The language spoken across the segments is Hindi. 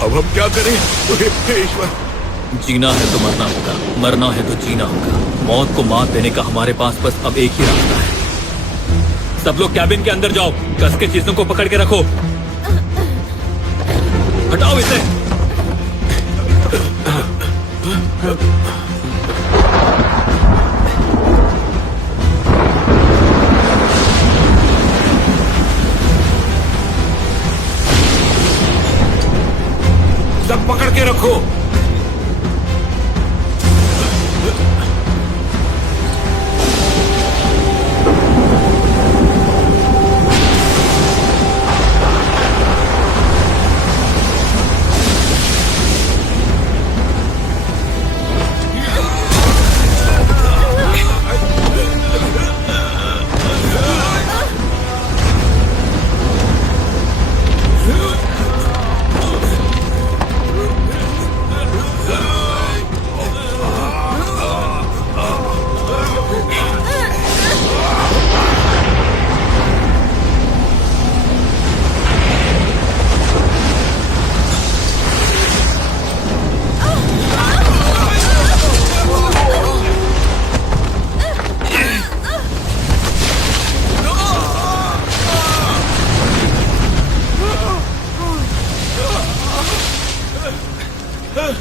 अब हम क्या करें? हे ईश्वर! जीना है तो मरना होगा, मरना है तो जीना होगा। मौत को मात देने का हमारे पास बस अब एक ही रास्ता है। सब लोग कैबिन के अंदर जाओ, कस के चीजों को पकड़ के रखो। हटाओ इसे। सब पकड़ के रखो।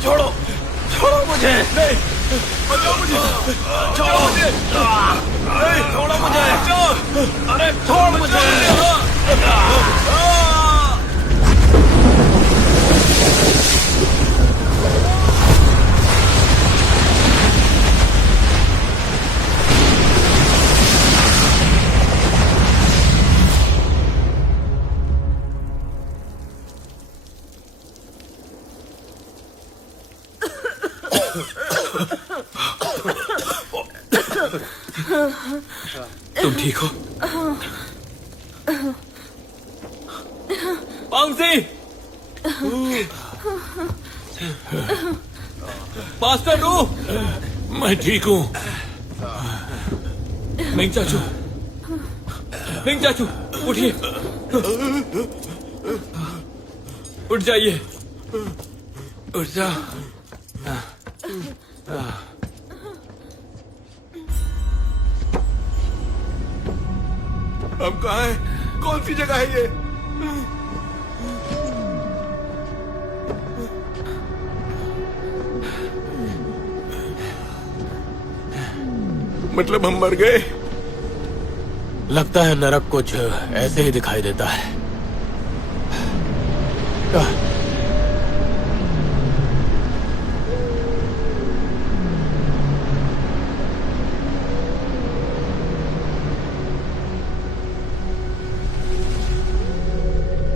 छोड़ो, छोड़ो मुझे। नहीं, बचाओ मुझे। छोड़ो मुझे। नहीं, छोड़ो मुझे। अरे छोड़ मुझे। तुम ठीक हो? पांगजी! Master Du! मैं ठीक हूँ। मिंग चाचू, मिंग चाचू, उठिए। उठ जाइए। उठ जा। हम कहाँ हैं? कौन सी जगह है ये? मतलब हम मर गए? लगता है नरक कुछ ऐसे ही दिखाई देता है।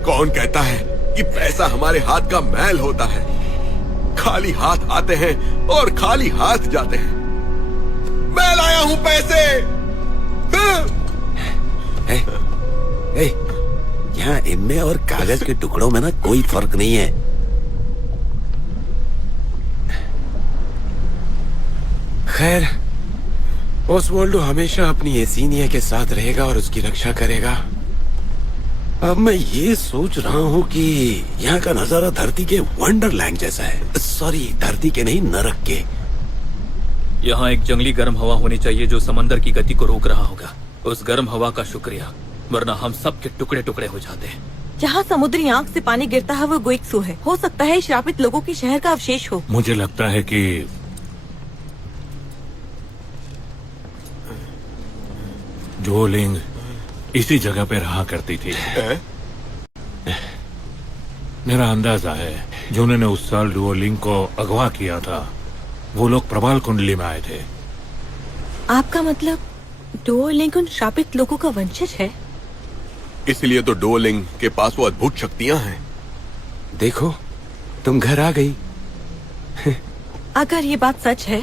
कौन कहता है कि पैसा हमारे हाथ का मैल होता है? खाली हाथ आते हैं और खाली हाथ जाते हैं। मैं लाया हूं पैसे। यहाँ इनमें और कागज के टुकड़ों में ना कोई फर्क नहीं है। खैर, ओसवाल्डो हमेशा अपनी एसीनिया के साथ रहेगा और उसकी रक्षा करेगा। अब मैं ये सोच रहा हूँ कि यहाँ का नजारा धरती के वंडरलैंड जैसा है। सॉरी, धरती के नहीं, नरक के। यहाँ एक जंगली गर्म हवा होनी चाहिए जो समंदर की गति को रोक रहा होगा। उस गर्म हवा का शुक्रिया, वरना हम सब के टुकड़े टुकड़े हो जाते हैं। जहाँ समुद्री आंख से पानी गिरता है वो गुइक्सू है। हो सकता है श्रापित लोगों के शहर का अवशेष हो। मुझे लगता है कि डुओलिंग इसी जगह पे रहा करती थी। मेरा अंदाजा है जिन्होंने उस साल डुओलिंग को अगवा किया था वो लोग प्रबाल कुंडली में आए थे। आपका मतलब डुओलिंग उन श्रापित लोगों का वंशज है? इसलिए तो डुओलिंग के पास वो अद्भुत शक्तियां हैं। देखो, तुम घर आ गई। अगर ये बात सच है,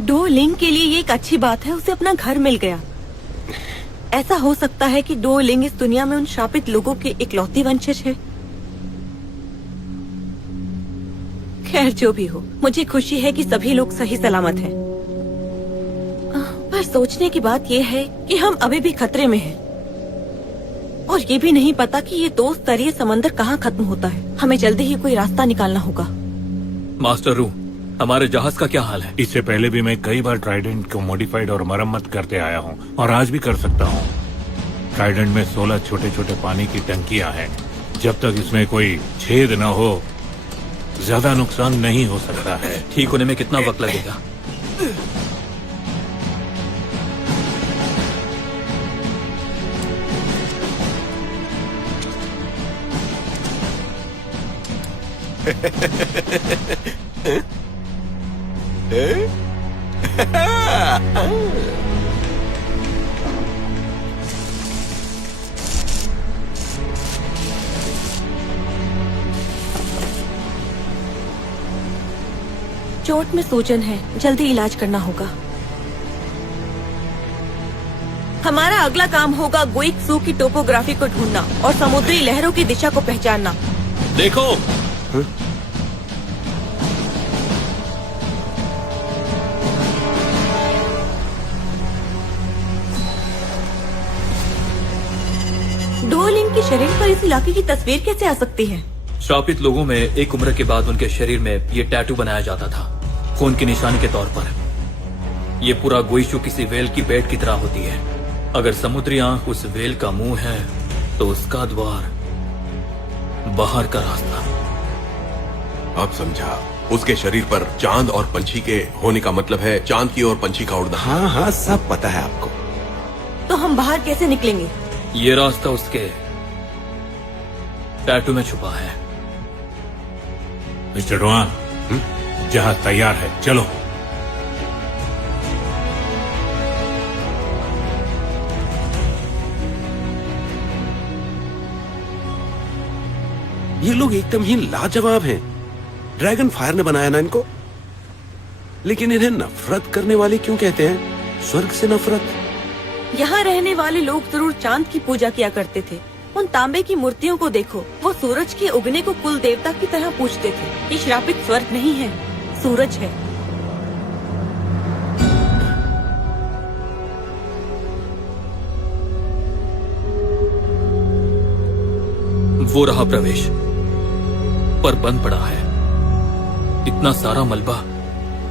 डुओलिंग के लिए ये एक अच्छी बात है, उसे अपना घर मिल गया। ऐसा हो सकता है कि डुओलिंग इस दुनिया में उन श्रापित लोगों के इकलौती वंशज है। खैर, जो भी हो, मुझे खुशी है कि सभी लोग सही सलामत हैं। पर सोचने की बात यह है कि हम अभी भी खतरे में हैं। और ये भी नहीं पता कि ये 2 स्तरीय समंदर कहाँ खत्म होता है। हमें जल्दी ही कोई रास्ता निकालना होगा। मास्टर रू, हमारे जहाज का क्या हाल है? इससे पहले भी मैं कई बार ट्राइडेंट को मॉडिफाइड और मरम्मत करते आया हूँ और आज भी कर सकता हूँ। ट्राइडेंट में 16 छोटे छोटे पानी की टंकियां हैं। जब तक इसमें कोई छेद न हो ज्यादा नुकसान नहीं हो सकता है। ठीक होने में कितना वक्त लगेगा? चोट में सूजन है, जल्दी इलाज करना होगा। हमारा अगला काम होगा गुइक्सू की टोपोग्राफी को ढूंढना और समुद्री लहरों की दिशा को पहचानना। देखो, डुओलिंग के शरीर पर इस इलाके की तस्वीर कैसे आ सकती है? श्रापित लोगों में एक उम्र के बाद उनके शरीर में ये टैटू बनाया जाता था, खून की निशानी के तौर पर। ये पूरा गुइशु किसी वेल की पेट की तरह होती है। अगर समुद्री आंख उस वेल का मुंह है तो उसका द्वार बाहर का रास्ता। अब समझा। उसके शरीर पर चांद और पंछी के होने का मतलब है चांद की और पंछी का उड़ना। हाँ हाँ, सब पता है आपको। तो हम बाहर कैसे निकलेंगे? ये रास्ता उसके टैटू में छुपा है। मिस्टर डोआन, जहाज तैयार है, चलो। ये लोग एकदम ही लाजवाब हैं। ड्रैगन फायर ने बनाया ना इनको। लेकिन इन्हें नफरत करने वाले क्यों कहते हैं? स्वर्ग से नफरत। यहाँ रहने वाले लोग जरूर चांद की पूजा किया करते थे। उन तांबे की मूर्तियों को देखो, वो सूरज के उगने को कुल देवता की तरह पूजते थे। ये श्रापित स्वर्ग नहीं है, सूरज है। वो रहा प्रवेश, पर बंद पड़ा है। इतना सारा मलबा,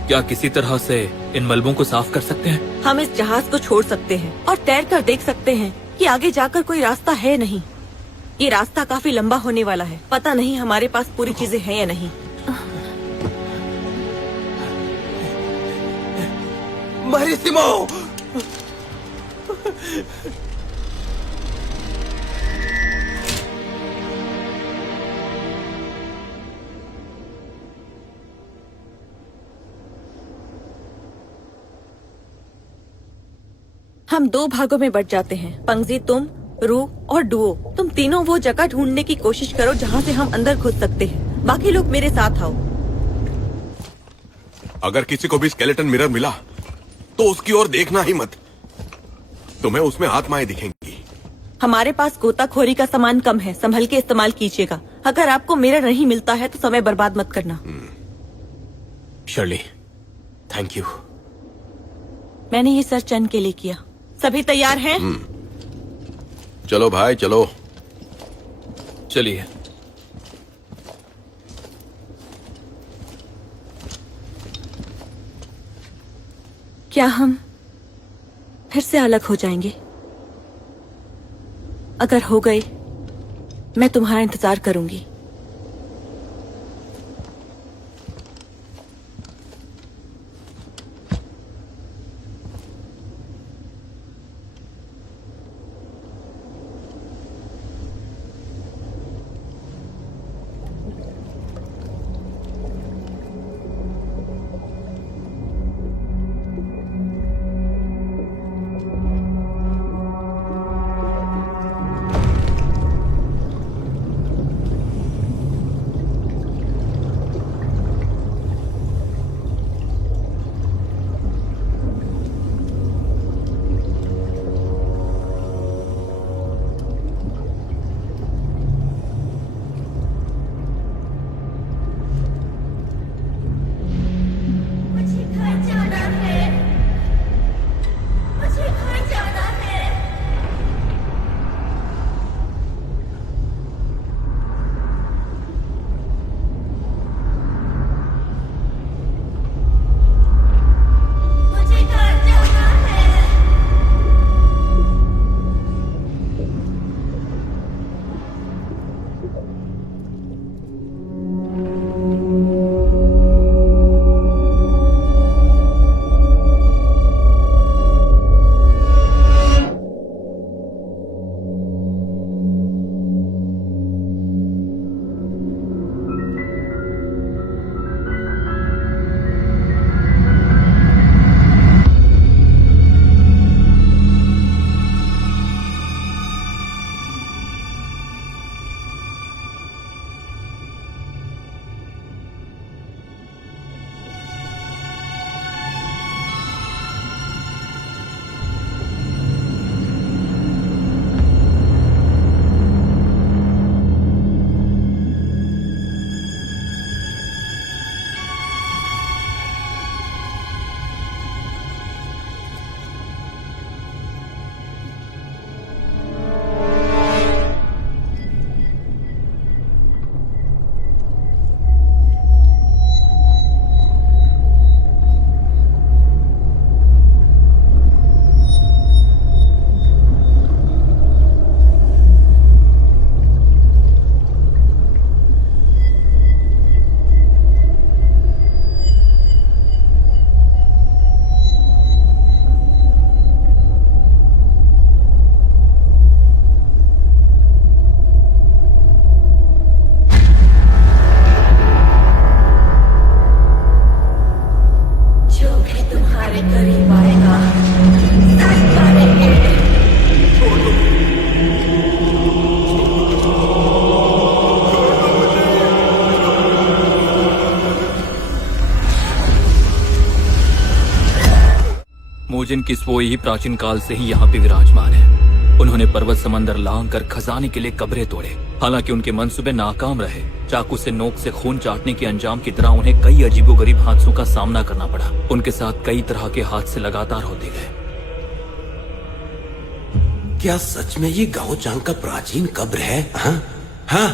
क्या किसी तरह से इन मलबों को साफ कर सकते हैं? हम इस जहाज को छोड़ सकते हैं और तैर कर देख सकते हैं कि आगे जाकर कोई रास्ता है नहीं। ये रास्ता काफी लंबा होने वाला है। पता नहीं हमारे पास पूरी चीजें हैं या नहीं। मारिसिमो! हम 2 भागों में बट जाते हैं। पंगजी तुम, रू और डुओ। तुम तीनों वो जगह ढूंढने की कोशिश करो जहाँ से हम अंदर घुस सकते हैं। बाकी लोग मेरे साथ आओ। अगर किसी को भी स्केलेटन मिरर मिला तो उसकी ओर देखना ही मत। तुम्हें उसमें आत्माएं दिखेंगी। हमारे पास गोताखोरी का सामान कम है, संभल के इस्तेमाल कीजिएगा। अगर आपको मिरर नहीं मिलता है तो समय बर्बाद मत करना। Shirley, thank you. मैंने ये सर चंद के लिए किया। सभी तैयार हैं? चलो भाई चलो। चलिए। क्या हम फिर से अलग हो जाएंगे? अगर हो गए, मैं तुम्हारा इंतजार करूंगी। होजिन किस्वोई ही प्राचीन काल से ही यहाँ पे विराजमान है। उन्होंने पर्वत समंदर लांग कर खजाने के लिए कब्रें तोड़े। हालांकि उनके मंसूबे नाकाम रहे। चाकू से नोक से खून चाटने के अंजाम की तरह उन्हें कई अजीबोगरीब हादसों का सामना करना पड़ा। उनके साथ कई तरह के हादसे लगातार होते गए। क्या सच में ये गांव चांग का प्राचीन कब्र है? हाँ हाँ,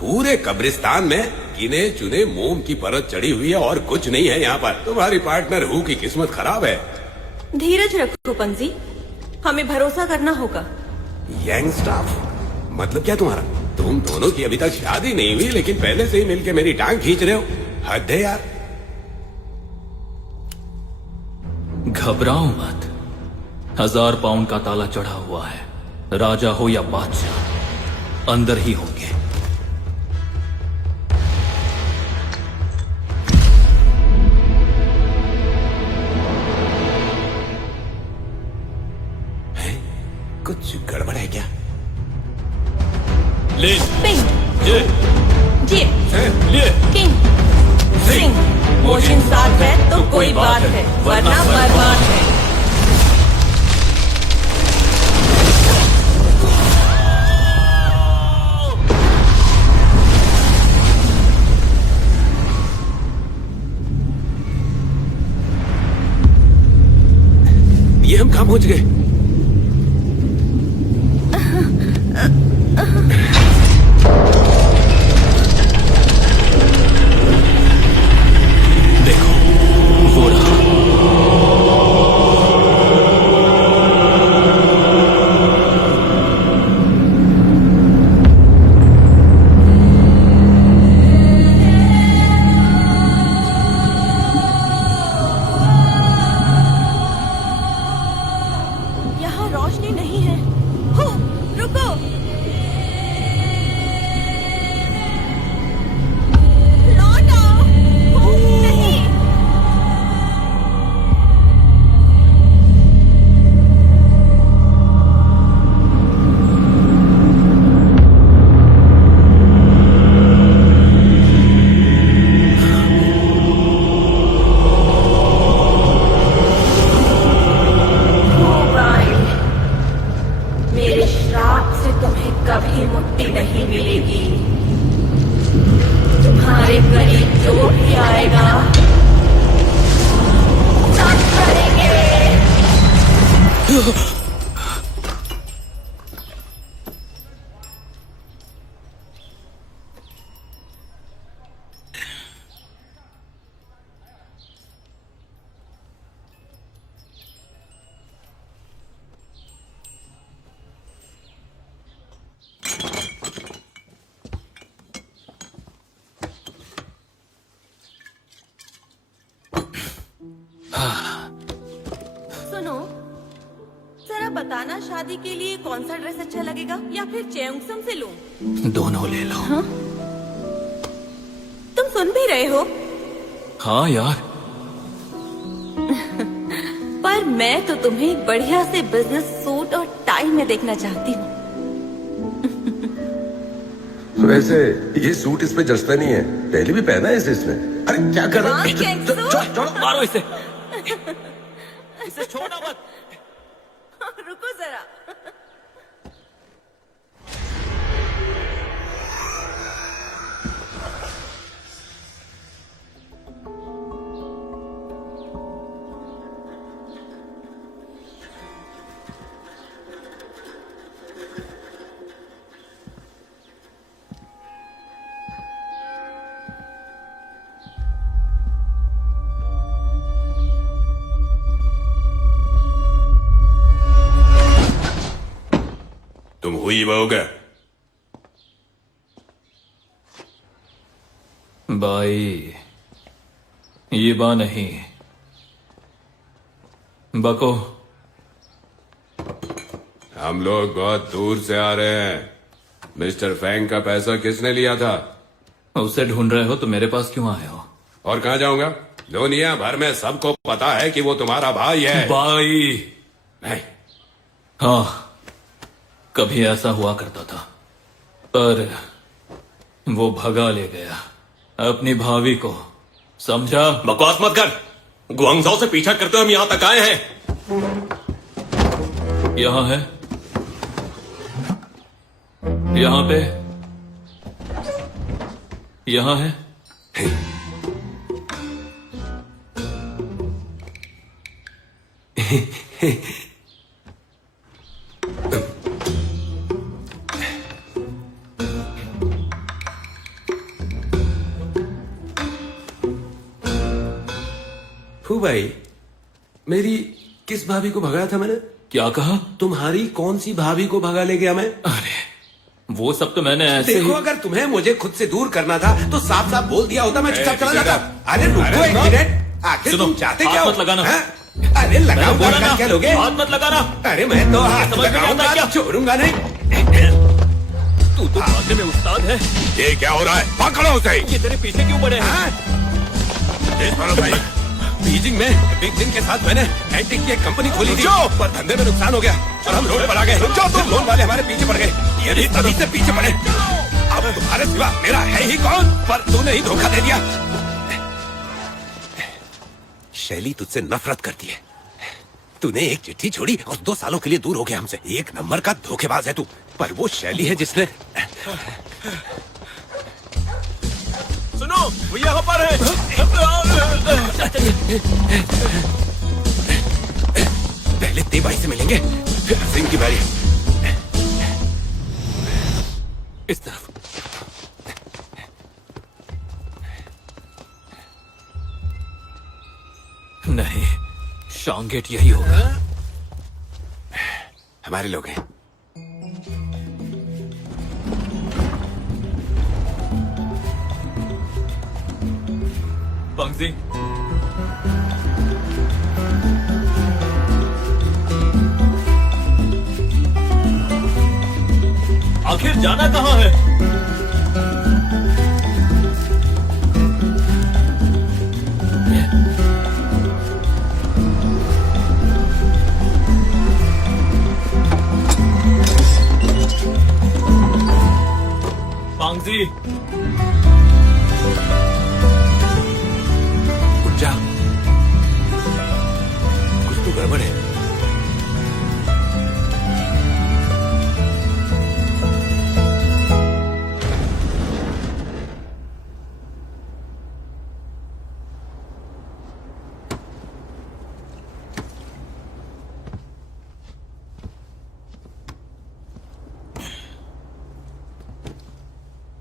पूरे कब्रिस्तान में गिने चुने मोम की परत चढ़ी हुई है और कुछ नहीं है यहाँ पर। तुम्हारी पार्टनर हु की किस्मत खराब है। धीरज रखो पंजी, हमें भरोसा करना होगा। यंग स्टाफ मतलब क्या तुम्हारा? तुम दोनों की अभी तक शादी नहीं हुई लेकिन पहले से ही मिलके मेरी टांग खींच रहे हो। हद है यार। घबराओ मत, 1000 पाउंड का ताला चढ़ा हुआ है। राजा हो या बादशाह, अंदर ही होंगे। कुछ गड़बड़ है क्या? ले पिंग ये जी ले किंग सिंह मोशन साथ है तो कोई बात है, वरना बर्बाद है। ये हम कहाँ पहुंच गए? देखो वो रहा। यहाँ रोशनी नहीं है। हो, रुको। लौट आओ। हो, नहीं। मोबाइल, मेरे श्राप से तुम्हें कभी मुक्ति नहीं मिलेगी। तुम्हारे करीब जो भी आएगा सब करेंगे। सुनो, जरा बताना शादी के लिए कौन सा ड्रेस अच्छा लगेगा या फिर चेयोंगसम से लूं? दोनों ले लो। तुम सुन भी रहे हो? हाँ यार, पर मैं तो तुम्हें एक बढ़िया से बिजनेस सूट और टाई में देखना चाहती हूँ। वैसे ये सूट इस पे जचता नहीं है। पहले भी पहना है इसे इसने। अरे क्या कर रहा हाँ, है? चेंगसू। मारो इसे। इसे छोड़ना मत। रुको जरा। तुम हुई बहुगे? भाई ये बा नहीं, बको। हम लोग बहुत दूर से आ रहे हैं। मिस्टर फैंग का पैसा किसने लिया था? उसे ढूंढ रहे हो तो मेरे पास क्यों आए हो? और कहाँ जाऊंगा? दुनिया भर में सबको पता है कि वो तुम्हारा भाई है। भाई नहीं। हाँ, कभी ऐसा हुआ करता था, पर वो भगा ले गया अपनी भाभी को, समझा? बकवास मत कर। गुआंगझो से पीछा करते हुए हम यहाँ तक आए हैं। यहाँ है, यहाँ पे, यहाँ है। हूँ भाई, मेरी किस भाभी को भगाया था मैंने? क्या कहा? तुम्हारी कौन सी भाभी को भगा ले गया मैं? अरे वो सब तो मैंने ऐसे देखो, ही। अगर तुम्हें मुझे खुद से दूर करना था तो साफ साफ बोल दिया होता, मैं चुपचाप चला जाता। अरे रुको अरे एक ना। मिनट, आखिर सुनो, तुम चाहते हाथ क्या हो? मत लगाना। हाँ? अरे लगाऊंगा, बोला ना, क्या लोगे? हाथ मत लगाना। अरे मैं तो हाथ समझ में नहीं आता लगाऊंगा, क्या? छोड़ूंगा नहीं। तू तो भागने में उस्ताद है। ये क्या हो रहा है? पकड़ो उसे। ये तेरे पीछे क्यों पड़े हैं? हाँ? तेज मारो भाई। बीजिंग में बिग दिन के साथ मैंने एंटीक की एक कंपनी खोली थी, पर धंधे में नुकसान हो गया और हम रोड पर आ गए। तुम लोन वाले हमारे पीछे पड़ गए, ये भी तभी से पीछे पड़े। अब तुम्हारे सिवा मेरा है ही कौन? पर तूने ही धोखा दे दिया। शैली तुझसे नफरत करती है। तूने एक चिट्ठी छोड़ी और 2 सालों के लिए दूर हो गया हमसे। एक नंबर का धोखेबाज है तू। पर वो शैली है जिसने... सुनो, वो यहाँ पर है। पहले तेबाई से मिलेंगे, फिर सिंह की बारी। इस तरफ। नहीं, शांगेट यही होगा। हमारे लोग हैं। पंगजी, आखिर जाना कहाँ है? पांगजी, उठ जा, कुछ तो गड़बड़ है।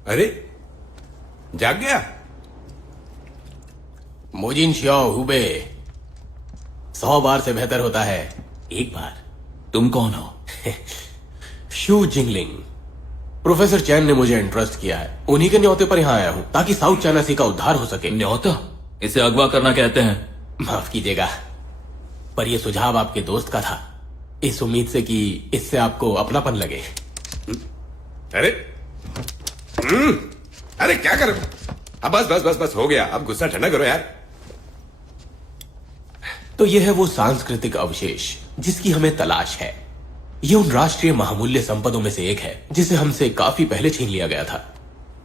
अरे जाग गया? मोजिन श्याओ हुबे, 100 बार से बेहतर होता है एक बार। तुम कौन हो? शू जिंगलिंग, प्रोफेसर चैन ने मुझे इंटरेस्ट किया है। उन्हीं के न्योते पर यहाँ आया हूँ ताकि साउथ चाइना सी का उद्धार हो सके। न्योता? इसे अगवा करना कहते हैं। माफ कीजिएगा, पर यह सुझाव आपके दोस्त का था, इस उम्मीद से कि इससे आपको अपनापन लगे। अरे अरे क्या कर? अब बस बस बस बस हो गया, अब गुस्सा ठंडा करो यार। तो यह है वो सांस्कृतिक अवशेष जिसकी हमें तलाश है। ये उन राष्ट्रीय महामूल्य संपदों में से एक है जिसे हमसे काफी पहले छीन लिया गया था।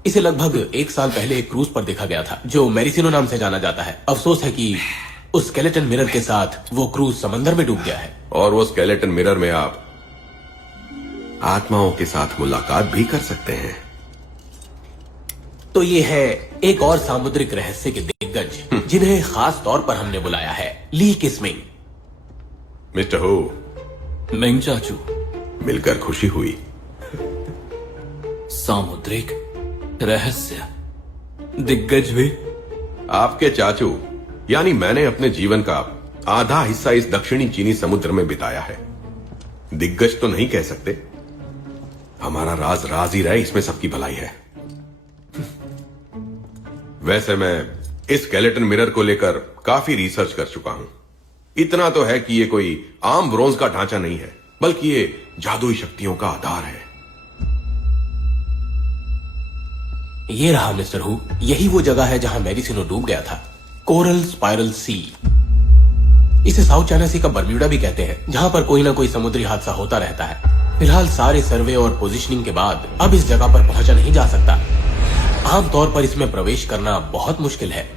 इसे लगभग 1 साल पहले एक क्रूज पर देखा गया था जो मेरिसिनो नाम से जाना जाता है। अफसोस है कि उस स्केलेटन मिरर के साथ वो क्रूज समंदर में डूब गया है। और वो स्केलेटन मिरर में आप आत्माओं के साथ मुलाकात भी कर सकते हैं। तो ये है एक और सामुद्रिक रहस्य के दिग्गज जिन्हें खास तौर पर हमने बुलाया है, ली किसमिंग। मिस्टर हो, मिंग चाचू, मिलकर खुशी हुई। सामुद्रिक रहस्य दिग्गज भी? आपके चाचू यानी मैंने अपने जीवन का आधा हिस्सा इस दक्षिणी चीनी समुद्र में बिताया है। दिग्गज तो नहीं कह सकते, हमारा राज राज ही रहे, इसमें सबकी भलाई है। वैसे मैं इस स्केलेटन मिरर को लेकर काफी रिसर्च कर चुका हूं। इतना तो है कि ये कोई आम ब्रोंज का ढांचा नहीं है, बल्कि ये जादुई शक्तियों का आधार है। ये रहा मिस्टर हु, यही वो जगह है जहां मेरिसिनो डूब गया था, कोरल स्पाइरल सी। इसे साउथ चाइना सी का बर्म्यूडा भी कहते हैं, जहां पर कोई ना कोई समुद्री हादसा होता रहता है। फिलहाल सारे सर्वे और पोजीशनिंग के बाद अब इस जगह पर पहुंचा नहीं जा सकता। आमतौर पर इसमें प्रवेश करना बहुत मुश्किल है।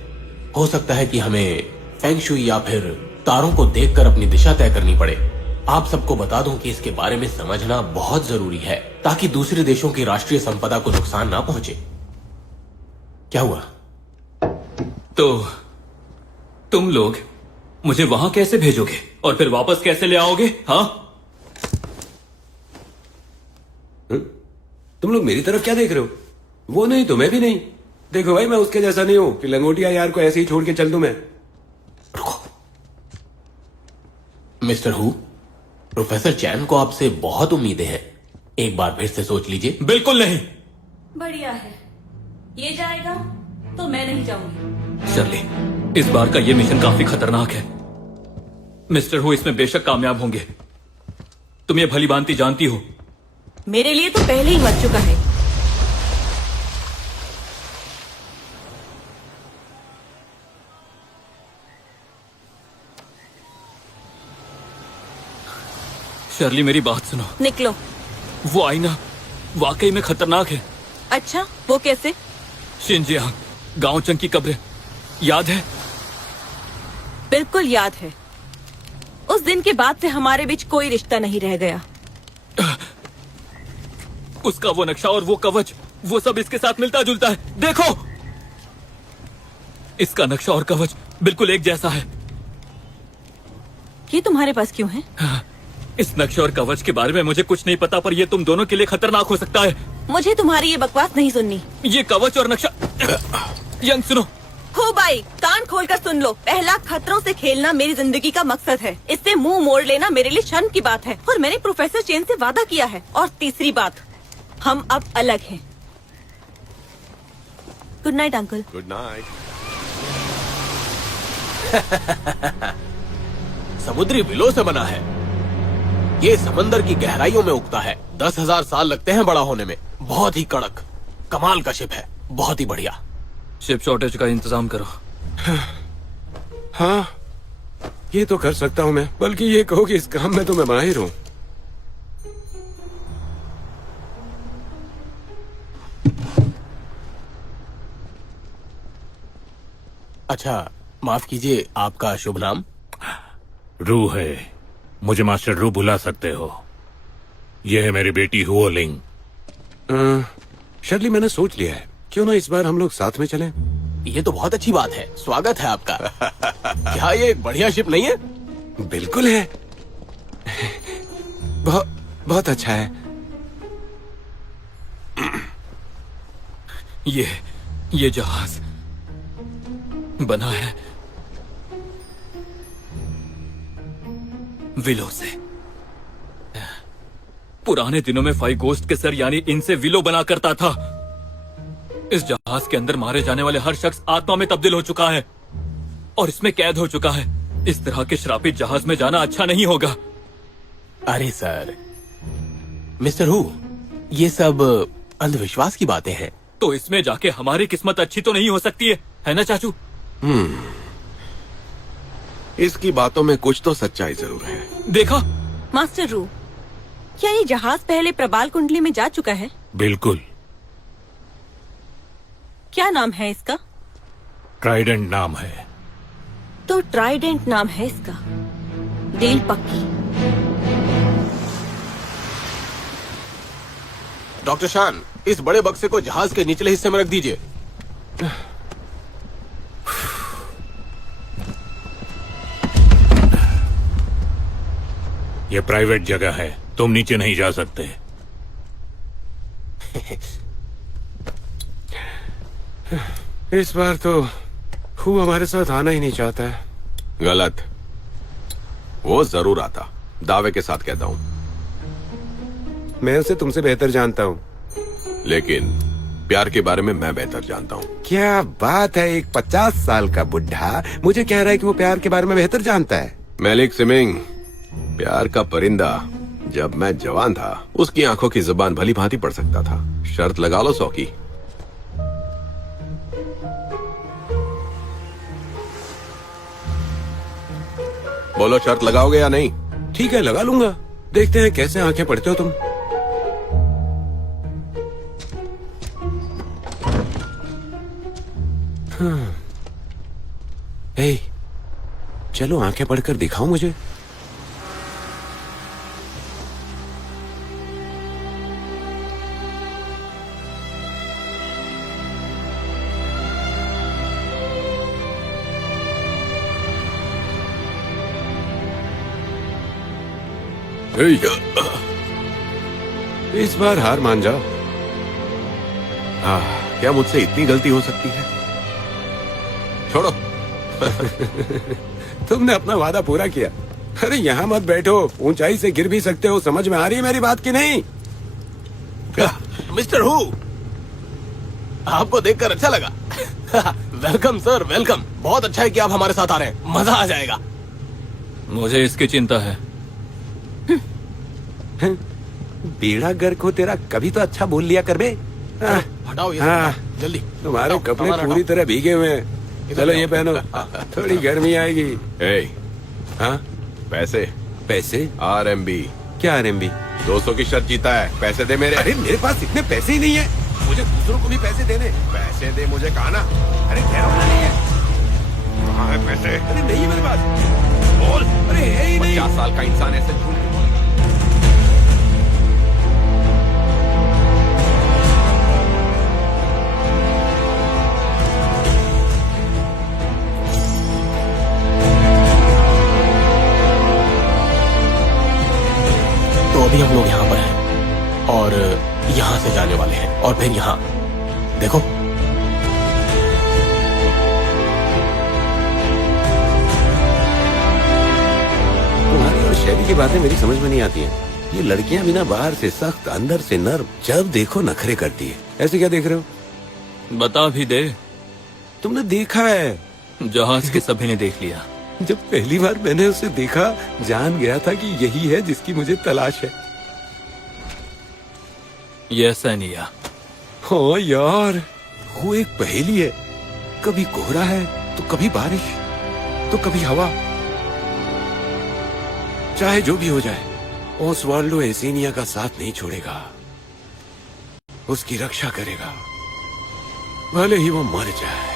हो सकता है कि हमें फेंग शुई या फिर तारों को देखकर अपनी दिशा तय करनी पड़े। आप सबको बता दूं कि इसके बारे में समझना बहुत जरूरी है ताकि दूसरे देशों की राष्ट्रीय संपदा को नुकसान ना पहुंचे। क्या हुआ? तो तुम लोग मुझे वहां कैसे भेजोगे और फिर वापस कैसे ले आओगे? हाँ, तुम लोग मेरी तरफ क्या देख रहे हो? वो नहीं तो मैं भी नहीं। देखो भाई, मैं उसके जैसा नहीं हूं कि लंगोटिया यार को ऐसे ही छोड़ के चल दूं मैं। मिस्टर हु, प्रोफेसर चैन को आपसे बहुत उम्मीदें हैं। एक बार फिर से सोच लीजिए। बिल्कुल नहीं। बढ़िया है, ये जाएगा तो मैं नहीं जाऊंगी। शर्ली, इस बार का ये मिशन काफी खतरनाक है। मिस्टर हु इसमें बेशक कामयाब होंगे, तुम ये भली भांति जानती हो। मेरे लिए तो पहले ही मर चुका है। शर्ली, मेरी बात सुनो। निकलो। वो आईना वाकई में खतरनाक है। अच्छा, वो कैसे? शिनजियांग, गांव चंग की कब्र याद है? बिल्कुल याद है। उस दिन के बाद से हमारे बीच कोई रिश्ता नहीं रह गया। उसका वो नक्शा और वो कवच, वो सब इसके साथ मिलता जुलता है। देखो, इसका नक्शा और कवच बिल्कुल एक जैसा है। ये तुम्हारे पास क्यों है? इस नक्शे और कवच के बारे में मुझे कुछ नहीं पता, पर ये तुम दोनों के लिए खतरनाक हो सकता है। मुझे तुम्हारी ये बकवास नहीं सुननी। ये कवच और नक्शा। यंग, सुनो। हो भाई, कान खोलकर सुन लो। पहला, खतरों से खेलना मेरी जिंदगी का मकसद है। इससे मुंह मोड़ लेना मेरे लिए शर्म की बात है और मैंने प्रोफेसर चेन से वादा किया है। और तीसरी बात, हम अब अलग हैं। Good night uncle. Good night. समुद्री विलो से बना है। ये समंदर की गहराइयों में उगता है। 10,000 साल लगते हैं बड़ा होने में। बहुत ही कड़क, कमाल का शिप है। बहुत ही बढ़िया। शिप शॉर्टेज का इंतजाम करो। हाँ, ये तो कर सकता हूं मैं। बल्कि ये कहो कि इस काम में तो मैं माहिर हूं। अच्छा, माफ कीजिए, आपका शुभ नाम? रू है। मुझे मास्टर रू बुला सकते हो। यह है मेरी बेटी हुओ लिंग। शर्ली, मैंने सोच लिया है, क्यों ना इस बार हम लोग साथ में चलें? ये तो बहुत अच्छी बात है। स्वागत है आपका। क्या ये एक बढ़िया शिप नहीं है? बिल्कुल है। बहुत बहुत अच्छा है। ये जहाज बना है विलो से। पुराने दिनों में फाइगोस्ट के सर यानी इनसे विलो बना करता था। इस जहाज के अंदर मारे जाने वाले हर शख्स आत्मा में तब्दील हो चुका है और इसमें कैद हो चुका है। इस तरह के श्रापित जहाज में जाना अच्छा नहीं होगा। अरे सर, मिस्टर हु, ये सब अंधविश्वास की बातें हैं। तो इसमें जाके हमारी किस्मत अच्छी तो नहीं हो सकती है ना चाचू? इसकी बातों में कुछ तो सच्चाई जरूर है। देखा मास्टर रू, क्या ये जहाज पहले प्रबाल कुंडली में जा चुका है? बिल्कुल। क्या नाम है इसका? ट्राइडेंट नाम है। तो ट्राइडेंट नाम है इसका। डील पक्की। डॉक्टर शान, इस बड़े बक्से को जहाज के निचले हिस्से में रख दीजिए। यह प्राइवेट जगह है, तुम नीचे नहीं जा सकते। इस बार तो हु हमारे साथ आना ही नहीं चाहता है। गलत। वो जरूर आता, दावे के साथ कहता हूं। मैं उसे तुमसे बेहतर जानता हूँ। लेकिन प्यार के बारे में मैं बेहतर जानता हूं। क्या बात है, एक 50 साल का बुढ़ा मुझे कह रहा है कि वो प्यार के बारे में बेहतर जानता है। मैलिक सिमिंग, प्यार का परिंदा जब मैं जवान था, उसकी आंखों की जुबान भली भांति पढ़ सकता था। शर्त लगा लो 100 की। बोलो, शर्त लगाओगे या नहीं? ठीक है, लगा लूंगा। देखते हैं कैसे आंखें पढ़ते हो तुम। चलो आंखें पढ़कर दिखाओ मुझे। इस बार हार मान जाओ। क्या मुझसे इतनी गलती हो सकती है? छोड़ो। तुमने अपना वादा पूरा किया। अरे यहाँ मत बैठो, ऊंचाई से गिर भी सकते हो। समझ में आ रही है मेरी बात की नहीं? मिस्टर हु, आपको देखकर अच्छा लगा। Welcome sir, welcome. बहुत अच्छा है कि आप हमारे साथ आ रहे हैं, मजा आ जाएगा। मुझे इसकी चिंता है। बेड़ा गर्क हो तेरा, कभी तो अच्छा बोल लिया कर बे। हटाओ ये हाँ। सब, जल्दी। तुम्हारे हटाओ, कपड़े सामान पूरी हटाओ। तरह भीगे हुए हैं। चलो ये पहनो, थोड़ी गर्मी आएगी। ए, हाँ, पैसे पैसे? RMB क्या RMB? 200 की शर्त जीता है, पैसे दे मेरे। अरे मेरे पास इतने पैसे ही नहीं है, मुझे दूसरों को भी पैसे देने। पैसे दे मुझे, कहा ना। अरे कह रहा हूं ना, नहीं है। कहाँ है पैसे? अरे नहीं है मेरे पास। बोल। अरे है ही नहीं। 50 साल का इंसान ऐसे झूठ नहीं बोलेगा। तो अभी हम लोग यहाँ पर हैं और यहाँ से जाने वाले हैं और फिर यहाँ देखो। तुम्हारी और शैली की बातें मेरी समझ में नहीं आती हैं। ये लड़कियां बिना बाहर से सख्त, अंदर से नर्म, जब देखो नखरे करती है। ऐसे क्या देख रहे हो? बता भी दे। तुमने देखा है? जहाज के सभी ने देख लिया। जब पहली बार मैंने उसे देखा, जान गया था कि यही है जिसकी मुझे तलाश है। ये सैनिया। हाँ यार, वो एक पहेली है। कभी कोहरा है तो कभी बारिश, तो कभी हवा। चाहे जो भी हो जाए, ओसवाल्डो एसिनिया का साथ नहीं छोड़ेगा, उसकी रक्षा करेगा, भले ही वो मर जाए।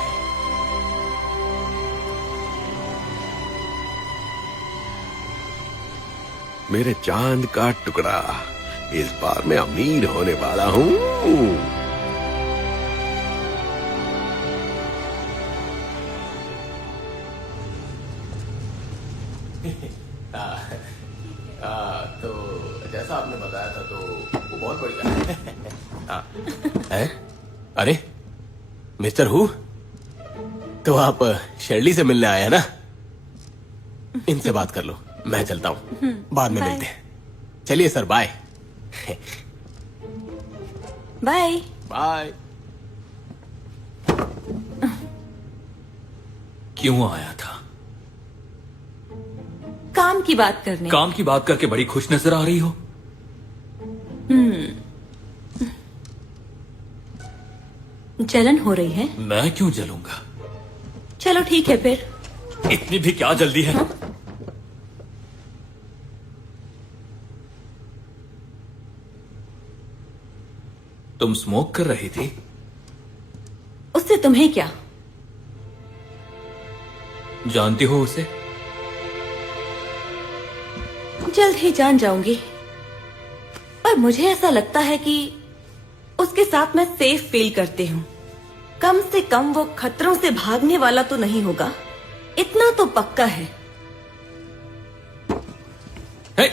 मेरे चांद का टुकड़ा, इस बार मैं अमीर होने वाला हूँ। तो जैसा आपने बताया था, तो वो बहुत बढ़िया है। अरे मिस्टर हु, तो आप शेरली से मिलने आए हैं ना? इनसे बात कर लो, मैं चलता हूँ, बाद में मिलते हैं। चलिए सर, बाय। बाय। बाय। क्यों आया था? काम की बात करने। काम की बात करके बड़ी खुश नजर आ रही हो। जलन हो रही है? मैं क्यों जलूंगा? चलो ठीक है फिर। इतनी भी क्या जल्दी है? तुम स्मोक कर रही थी? उससे तुम्हें क्या? जानती हो उसे? जल्द ही जान जाऊंगी। पर मुझे ऐसा लगता है कि उसके साथ मैं सेफ फील करती हूँ। कम से कम वो खतरों से भागने वाला तो नहीं होगा, इतना तो पक्का है। हे!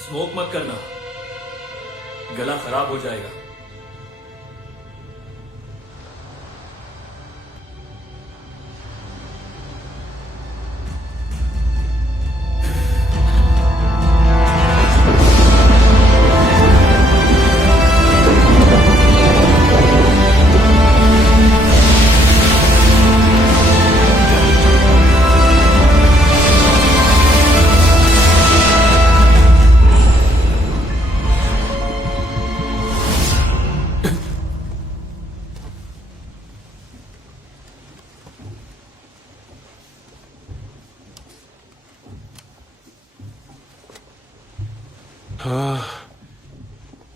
स्मोक मत करना, गला खराब हो जाएगा।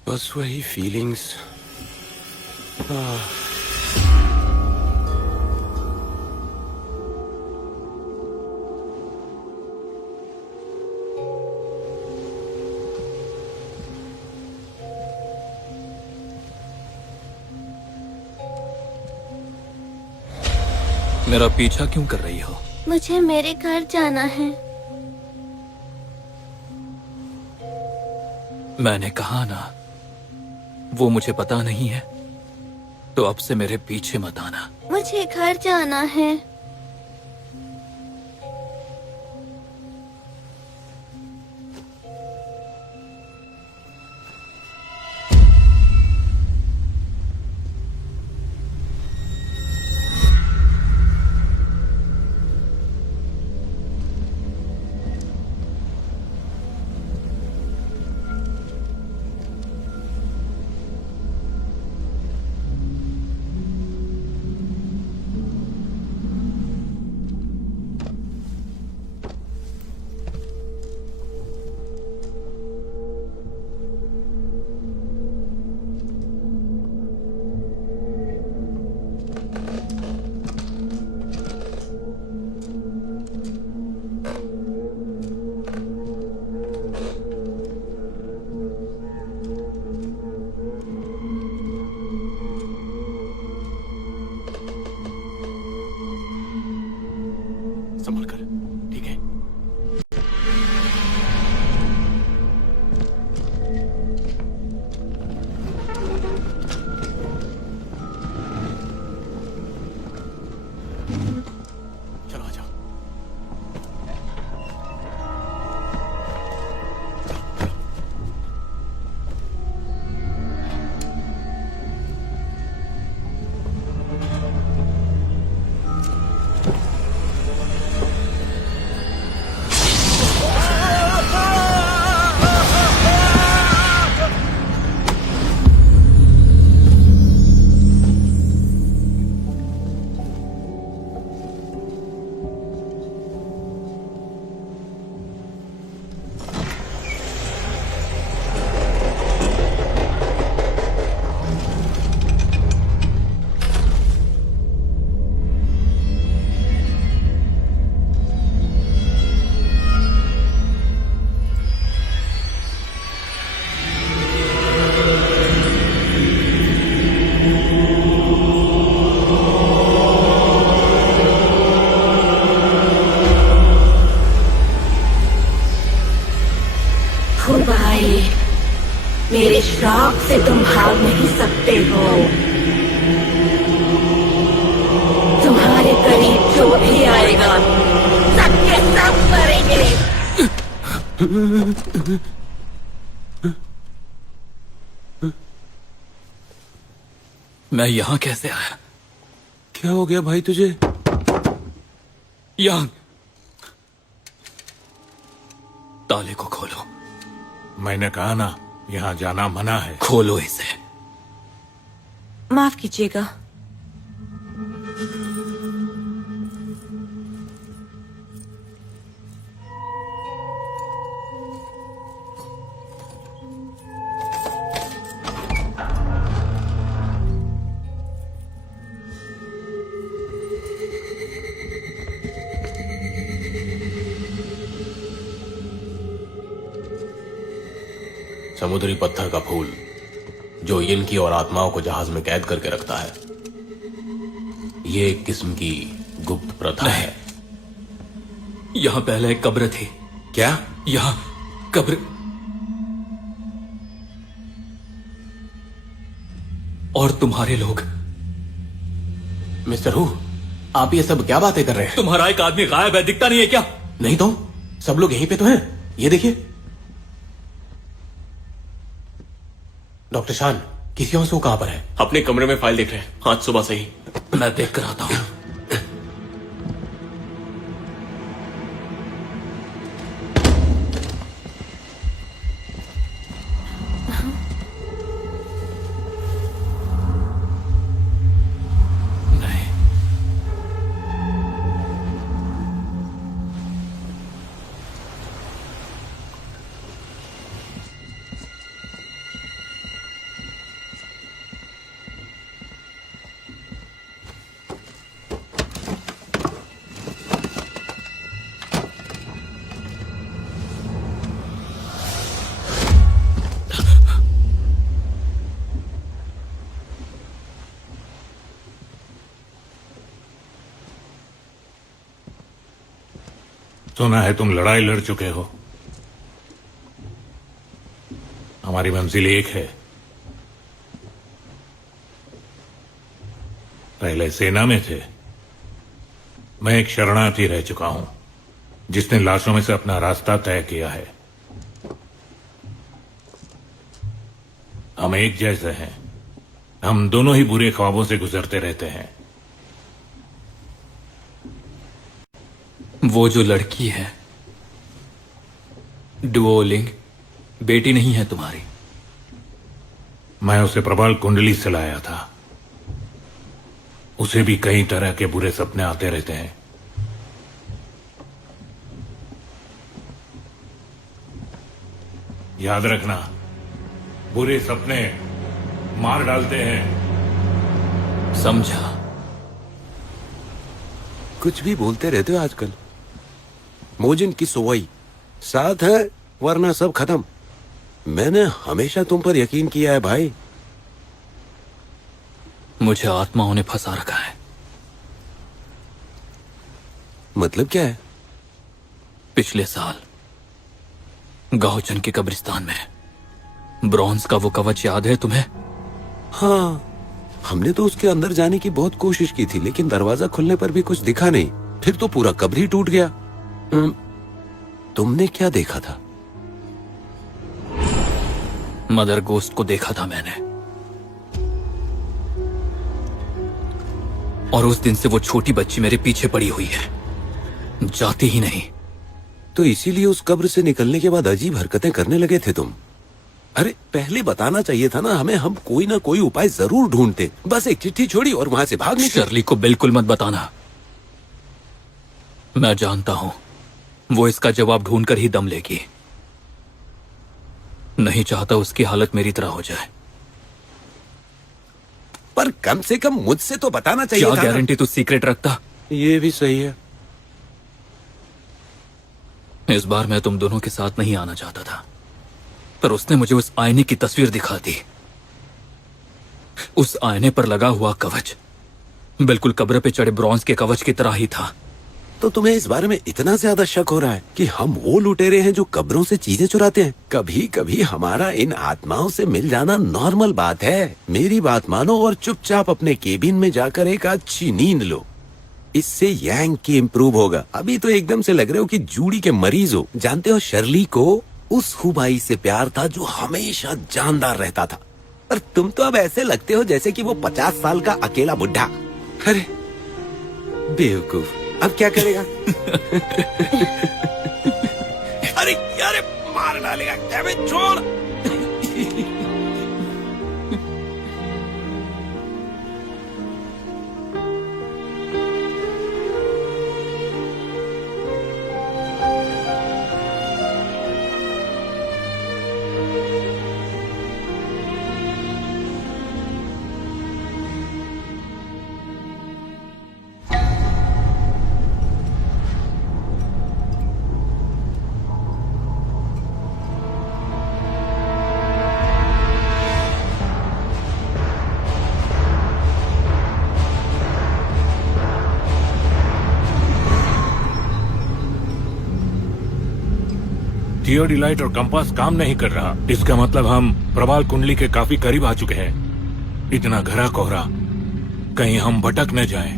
बस वही फीलिंग्स। मेरा पीछा क्यों कर रही हो? मुझे मेरे घर जाना है। मैंने कहा ना, वो मुझे पता नहीं है, तो अब से मेरे पीछे मत आना। मुझे घर जाना है। संभल कर, ठीक है? चलो आ जाओ। भाई, मेरे श्राप से तुम भाग नहीं सकते हो। तुम्हारे करीब जो भी आएगा, सबके सब मरेंगे। मैं यहाँ कैसे आया? क्या हो गया भाई तुझे? यांग, ताले को खोलो। मैंने कहा ना, यहाँ जाना मना है। खोलो इसे। माफ कीजिएगा। समुद्री पत्थर का फूल जो यिन की और आत्माओं को जहाज में कैद करके रखता है, ये एक किस्म की गुप्त प्रथा है। यहाँ पहले एक कब्र थी। क्या? यहाँ कब्र और तुम्हारे लोग। मिस्टर हु, आप ये सब क्या बातें कर रहे हैं? तुम्हारा एक आदमी गायब है, दिखता नहीं है क्या? नहीं तो सब लोग यहीं पे तो हैं। ये देखिए। डॉक्टर शान, किसी और से कहां पर है? अपने कमरे में फाइल देख रहे हैं, आज सुबह से ही। मैं देख कर आता हूं। नहीं, सुना है तुम लड़ाई लड़ चुके हो। हमारी मंजिल एक है। पहले सेना में थे। मैं एक शरणार्थी रह चुका हूं जिसने लाशों में से अपना रास्ता तय किया है। हम एक जैसे हैं। हम दोनों ही बुरे ख्वाबों से गुजरते रहते हैं। वो जो लड़की है डुओलिंग, बेटी नहीं है तुम्हारी। मैं उसे प्रबल कुंडली से लाया था। उसे भी कई तरह के बुरे सपने आते रहते हैं। याद रखना, बुरे सपने मार डालते हैं। समझा? कुछ भी बोलते रहते हो आजकल। मोजिन की सोवई साथ है वरना सब खत्म। मैंने हमेशा तुम पर यकीन किया है भाई। मुझे आत्माओं ने फंसा रखा है। मतलब क्या है? पिछले साल गाओचन के कब्रिस्तान में ब्रॉन्ज का वो कवच याद है तुम्हें? हाँ, हमने तो उसके अंदर जाने की बहुत कोशिश की थी, लेकिन दरवाजा खुलने पर भी कुछ दिखा नहीं। फिर तो पूरा कब्र ही टूट गया। तुमने क्या देखा था? मदर गोस्ट को देखा था मैंने, और उस दिन से वो छोटी बच्ची मेरे पीछे पड़ी हुई है, जाती ही नहीं। तो इसीलिए उस कब्र से निकलने के बाद अजीब हरकतें करने लगे थे तुम? अरे पहले बताना चाहिए था ना हमें। हम कोई ना कोई उपाय जरूर ढूंढते। बस एक चिट्ठी छोड़ी और वहां से भाग निकले। शर्ली को बिल्कुल मत बताना। मैं जानता हूं वो इसका जवाब ढूंढकर ही दम लेगी। नहीं चाहता उसकी हालत मेरी तरह हो जाए। पर कम से कम मुझसे तो बताना चाहिए क्या था ना। गारंटी तू सीक्रेट रखता? ये भी सही है। इस बार मैं तुम दोनों के साथ नहीं आना चाहता था, पर उसने मुझे उस आईने की तस्वीर दिखा दी। उस आईने पर लगा हुआ कवच बिल्कुल कब्र पे चढ़े ब्रॉन्ज के कवच की तरह ही था। तो तुम्हें इस बारे में इतना ज्यादा शक हो रहा है कि हम वो लुटेरे हैं जो कब्रों से चीजें चुराते हैं? कभी कभी हमारा इन आत्माओं से मिल जाना नॉर्मल बात है। मेरी बात मानो और चुपचाप अपने केबिन में जाकर एक अच्छी नींद लो। इससे यांग की इम्प्रूव होगा। अभी तो एकदम से लग रहे हो कि जूड़ी के मरीज हो। जानते हो, शर्ली को उस खुबाई से प्यार था जो हमेशा जानदार रहता था, पर तुम तो अब ऐसे लगते हो जैसे कि वो 50 साल का अकेला बुढ़ा। अरे बेवकूफ, अब क्या करेगा? अरे यार, मार डालेगा। क्या छोड़। थियोडिलाइट और कंपास काम नहीं कर रहा। इसका मतलब हम प्रबाल कुंडली के काफी करीब आ चुके हैं। इतना घना कोहरा, कहीं हम भटक न जाएं।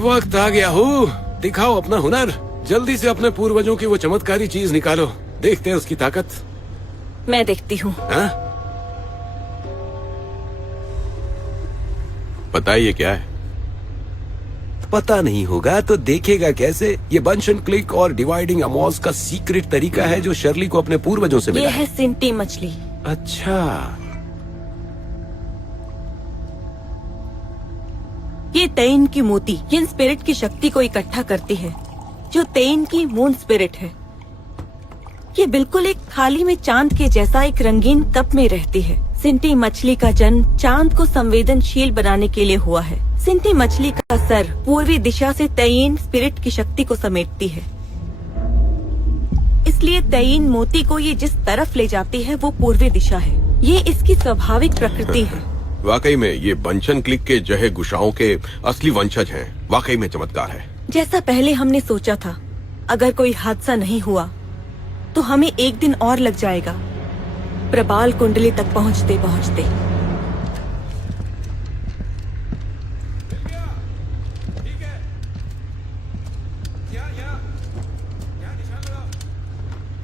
वक्त आ गया हो, दिखाओ अपना हुनर। जल्दी से अपने पूर्वजों की वो चमत्कारी चीज निकालो। देखते हैं उसकी ताकत। मैं देखती हूँ। बताइए क्या है? पता नहीं होगा तो देखेगा कैसे? ये बंच एंड क्लिक और डिवाइडिंग अमोस का सीक्रेट तरीका है जो शर्ली को अपने पूर्वजों से ये मिला है सिंटी मछली। अच्छा, ये तेइन की मोती इन स्पिरिट की शक्ति को इकट्ठा करती है, जो तेइन की मून स्पिरिट है। ये बिल्कुल एक थाली में चांद के जैसा एक रंगीन कप में रहती है। सिंटी मछली का जन्म चांद को संवेदनशील बनाने के लिए हुआ है। सिंटी मछली का सर पूर्वी दिशा से तेइन स्पिरिट की शक्ति को समेटती है, इसलिए तेइन मोती को ये जिस तरफ ले जाती है वो पूर्वी दिशा है। ये इसकी स्वाभाविक प्रकृति है। वाकई में ये बंचन क्लिक के जहे गुशाओं के असली वंशज हैं। वाकई में चमत्कार है। जैसा पहले हमने सोचा था, अगर कोई हादसा नहीं हुआ तो हमें एक दिन और लग जाएगा प्रबाल कुंडली तक पहुंचते पहुंचते।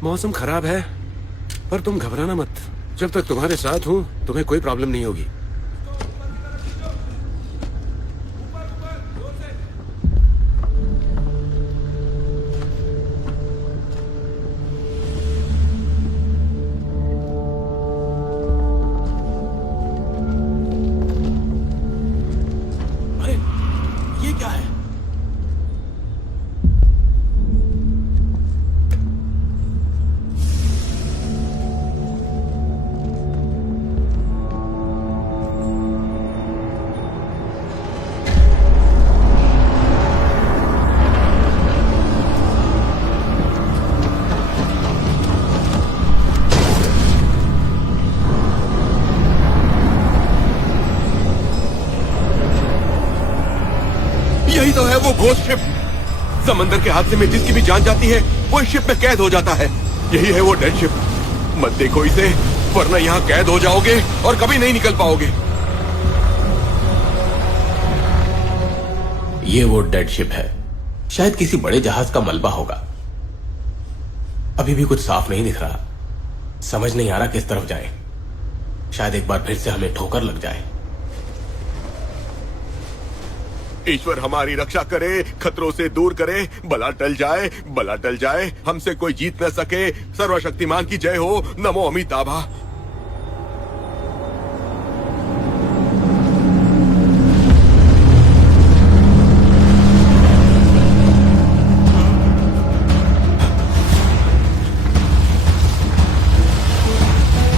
मौसम खराब है, पर तुम घबराना मत। जब तक तुम्हारे साथ हूं तुम्हें कोई प्रॉब्लम नहीं होगी। अरे ये क्या है? यही तो है वो घोस्ट शिप। समंदर के हादसे में जिसकी भी जान जाती है वो इस शिप में कैद हो जाता है। यही है वो डेड शिप। मत देखो इसे, वरना यहाँ कैद हो जाओगे और कभी नहीं निकल पाओगे। ये वो डेड शिप है। शायद किसी बड़े जहाज का मलबा होगा। अभी भी कुछ साफ नहीं दिख रहा। समझ नहीं आ रहा किस तरफ जाए। शायद एक बार फिर से हमें ठोकर लग जाए। ईश्वर हमारी रक्षा करे, खतरों से दूर करे, भला टल जाए, भला टल जाए, हमसे कोई जीत न सके। सर्वशक्तिमान की जय हो। नमो अमिताभा।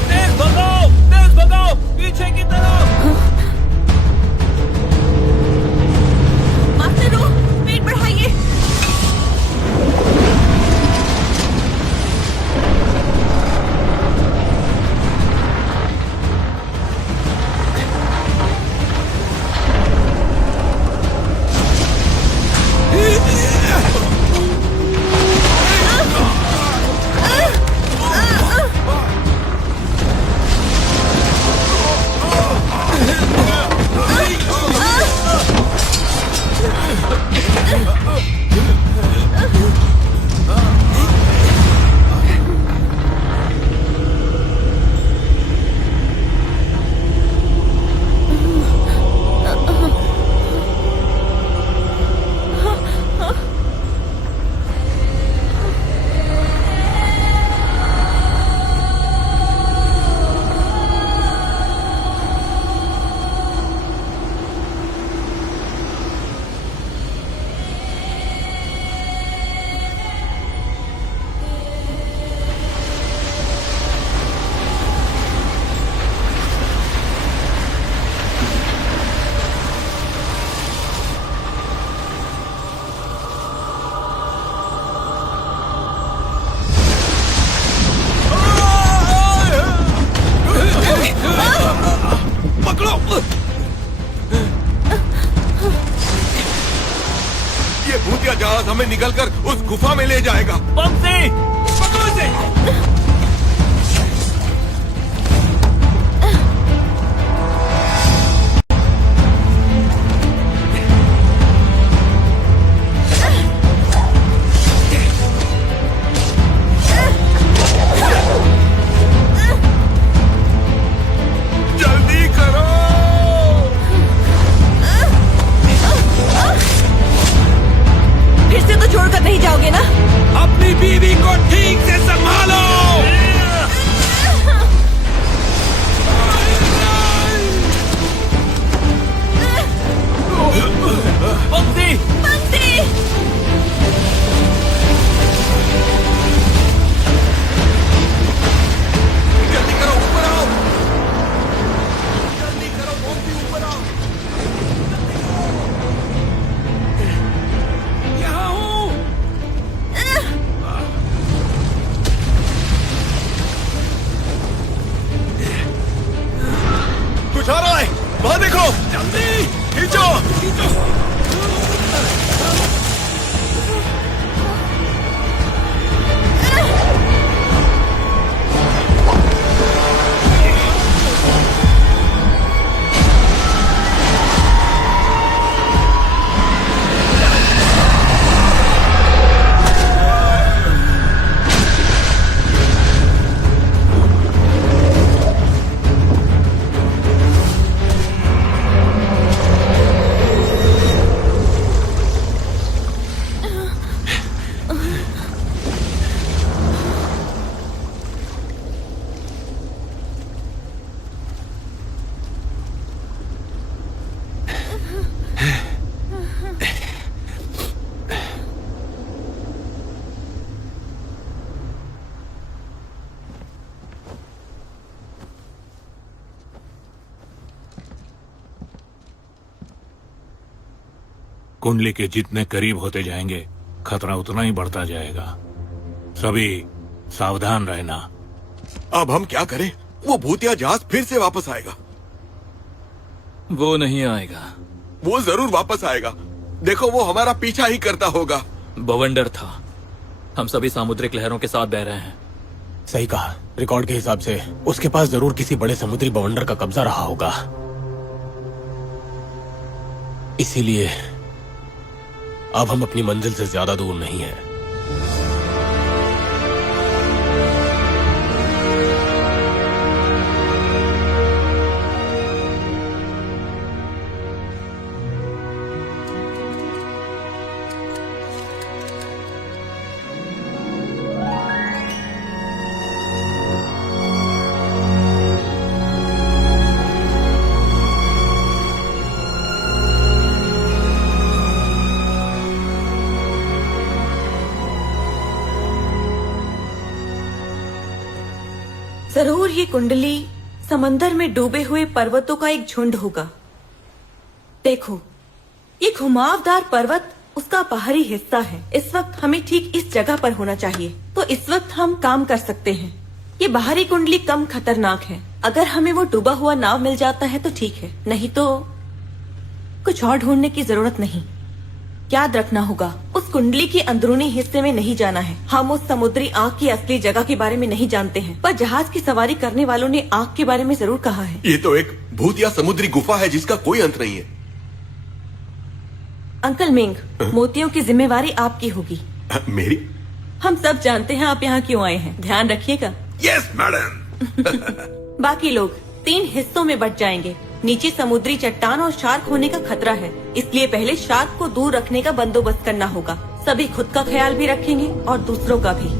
तेज भगाओ पीछे की तरफ। मास्टर रो, स्पीड बढ़ाइए। ये भूतिया जहाज हमें निकलकर उस गुफा में ले जाएगा। पंक्ति पकड़ो इसे। जल्दी करो। फिर से तो छोड़कर नहीं जाओगे ना? अपनी बीवी को ठीक से संभालो। पंक्ति पंक्ति! जल्दी करो, ऊपर आओ। जल्दी करो, पंक्ति, ऊपर आओ। यहाँ हूँ। कुछ आ रहा है, वहां देखो। जल्दी खींचो। कुंडली के जितने करीब होते जाएंगे खतरा उतना ही बढ़ता जाएगा। सभी सावधान रहना। अब हम क्या करें? वो भूतिया जहाज फिर से वापस आएगा। वो नहीं आएगा। वो जरूर वापस आएगा। देखो, वो हमारा पीछा ही करता होगा। बवंडर था। हम सभी सामुद्रिक लहरों के साथ बह रहे हैं। सही कहा। रिकॉर्ड के हिसाब से उसके पास जरूर किसी बड़े समुद्री बवंडर का कब्जा रहा होगा। इसीलिए अब हम अपनी मंजिल से ज्यादा दूर नहीं हैं। जरूर ये कुंडली समंदर में डूबे हुए पर्वतों का एक झुंड होगा। देखो, ये घुमावदार पर्वत उसका बाहरी हिस्सा है। इस वक्त हमें ठीक इस जगह पर होना चाहिए, तो इस वक्त हम काम कर सकते हैं। ये बाहरी कुंडली कम खतरनाक है। अगर हमें वो डूबा हुआ नाव मिल जाता है तो ठीक है, नहीं तो कुछ और ढूंढने की जरूरत नहीं। याद रखना होगा, उस कुंडली के अंदरूनी हिस्से में नहीं जाना है। हम उस समुद्री आग की असली जगह के बारे में नहीं जानते हैं, पर जहाज की सवारी करने वालों ने आग के बारे में जरूर कहा है। ये तो एक भूतिया समुद्री गुफा है जिसका कोई अंत नहीं है। अंकल मिंग, मोतियों की जिम्मेवारी आपकी होगी। मेरी? हम सब जानते हैं आप यहाँ क्यों आए हैं। ध्यान रखिएगा। Yes madam. बाकी लोग 3 हिस्सों में बट जाएंगे। नीचे समुद्री चट्टान और शार्क होने का खतरा है, इसलिए पहले शार्क को दूर रखने का बंदोबस्त करना होगा। सभी खुद का ख्याल भी रखेंगे और दूसरों का भी।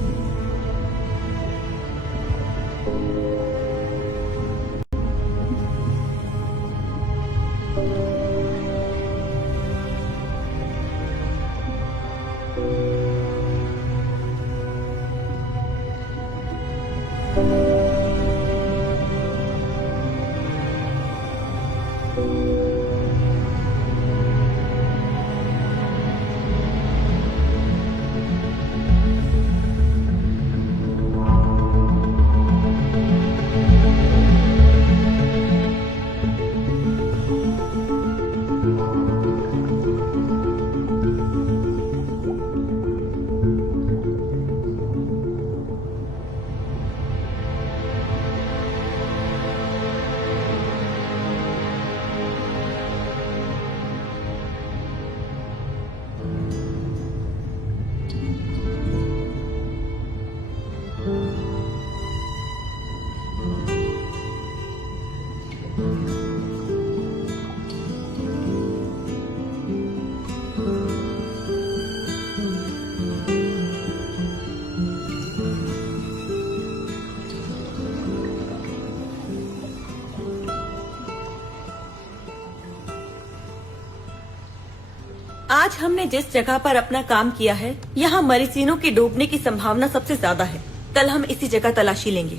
आज हमने जिस जगह पर अपना काम किया है, यहाँ मरीचिनो के डूबने की संभावना सबसे ज्यादा है। कल हम इसी जगह तलाशी लेंगे।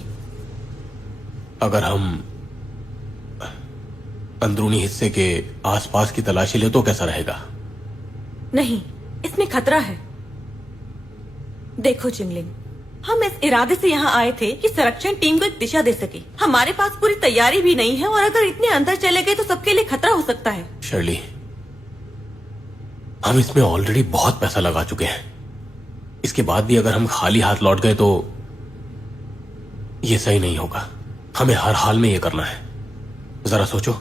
अगर हम अंदरूनी हिस्से के आसपास की तलाशी ले तो कैसा रहेगा? नहीं, इसमें खतरा है। देखो चिंगलिंग, हम इस इरादे से यहाँ आए थे कि संरक्षण टीम को एक दिशा दे सके। हमारे पास पूरी तैयारी भी नहीं है और अगर इतने अंदर चले गए तो सबके लिए खतरा हो सकता है। शर्ली, हम इसमें ऑलरेडी बहुत पैसा लगा चुके हैं। इसके बाद भी अगर हम खाली हाथ लौट गए तो ये सही नहीं होगा। हमें हर हाल में ये करना है। जरा सोचो,